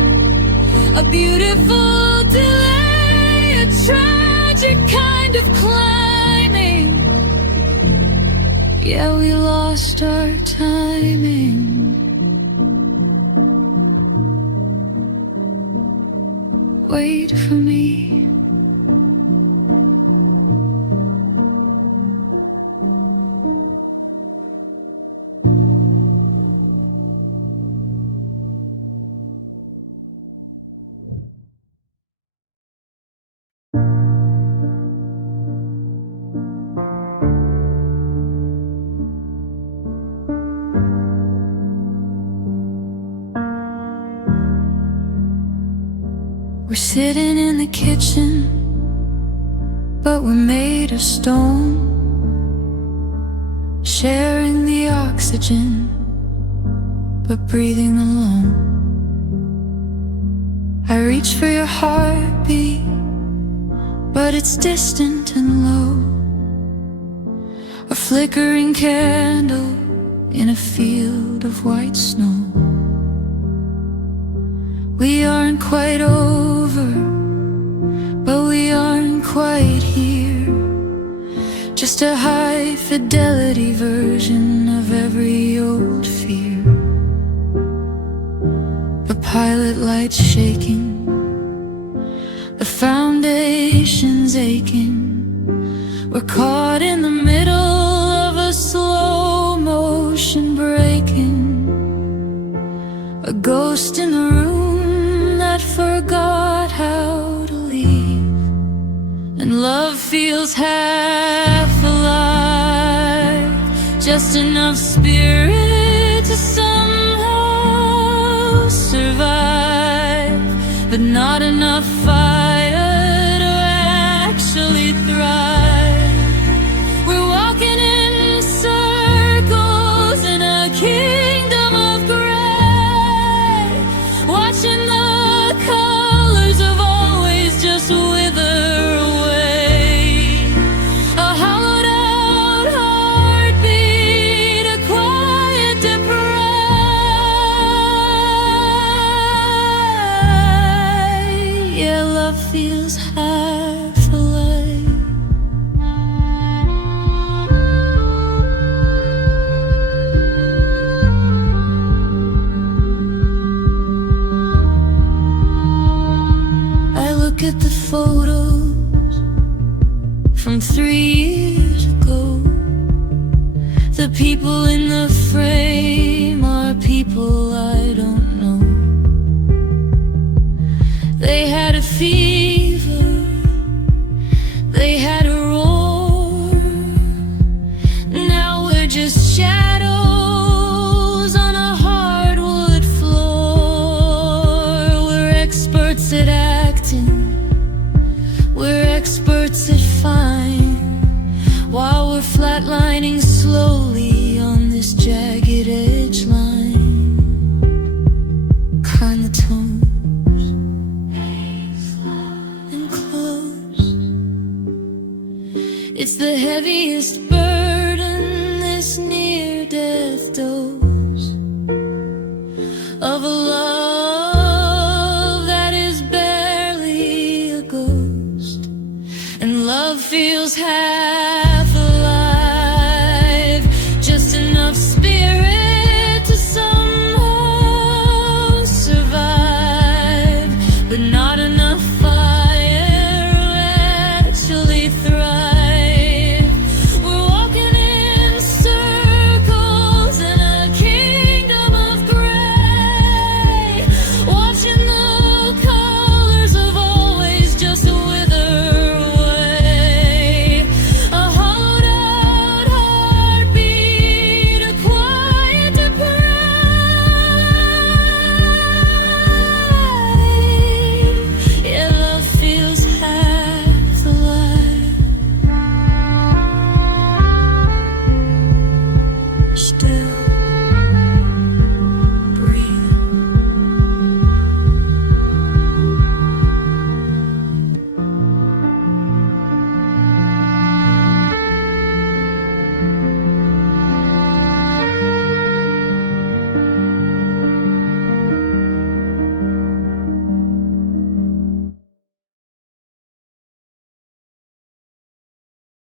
A beautiful delay, a tragic kind of climbing. Yeah, we lost our timing. Wait for me. We're sitting in the kitchen, but we're made of stone, sharing the oxygen, but breathing alone. I reach for your heartbeat, but it's distant and low, a flickering candle in a field of white snow. We aren't quite over, but we aren't quite here, just a high fidelity version of every old fear. The pilot light's shaking, the foundation's aching. We're caught in the middle of a slow motion breaking, a ghost in the room that forgot how to leave. And love feels half alive, just enough spirit to somehow survive, but not enough fire to actually thrive. We're walking in circles in a kingdom of gray, watching the colors of always just wither away. A hollowed out heartbeat, a quiet to pray. Yeah, love feels half alive. I look at the photos from 3 years ago. The people in the frame are people I don't know. They had a fever, they had a roar. Now we're just shadows on a hardwood floor. We're experts at acting, we're experts at fine, while we're flatlining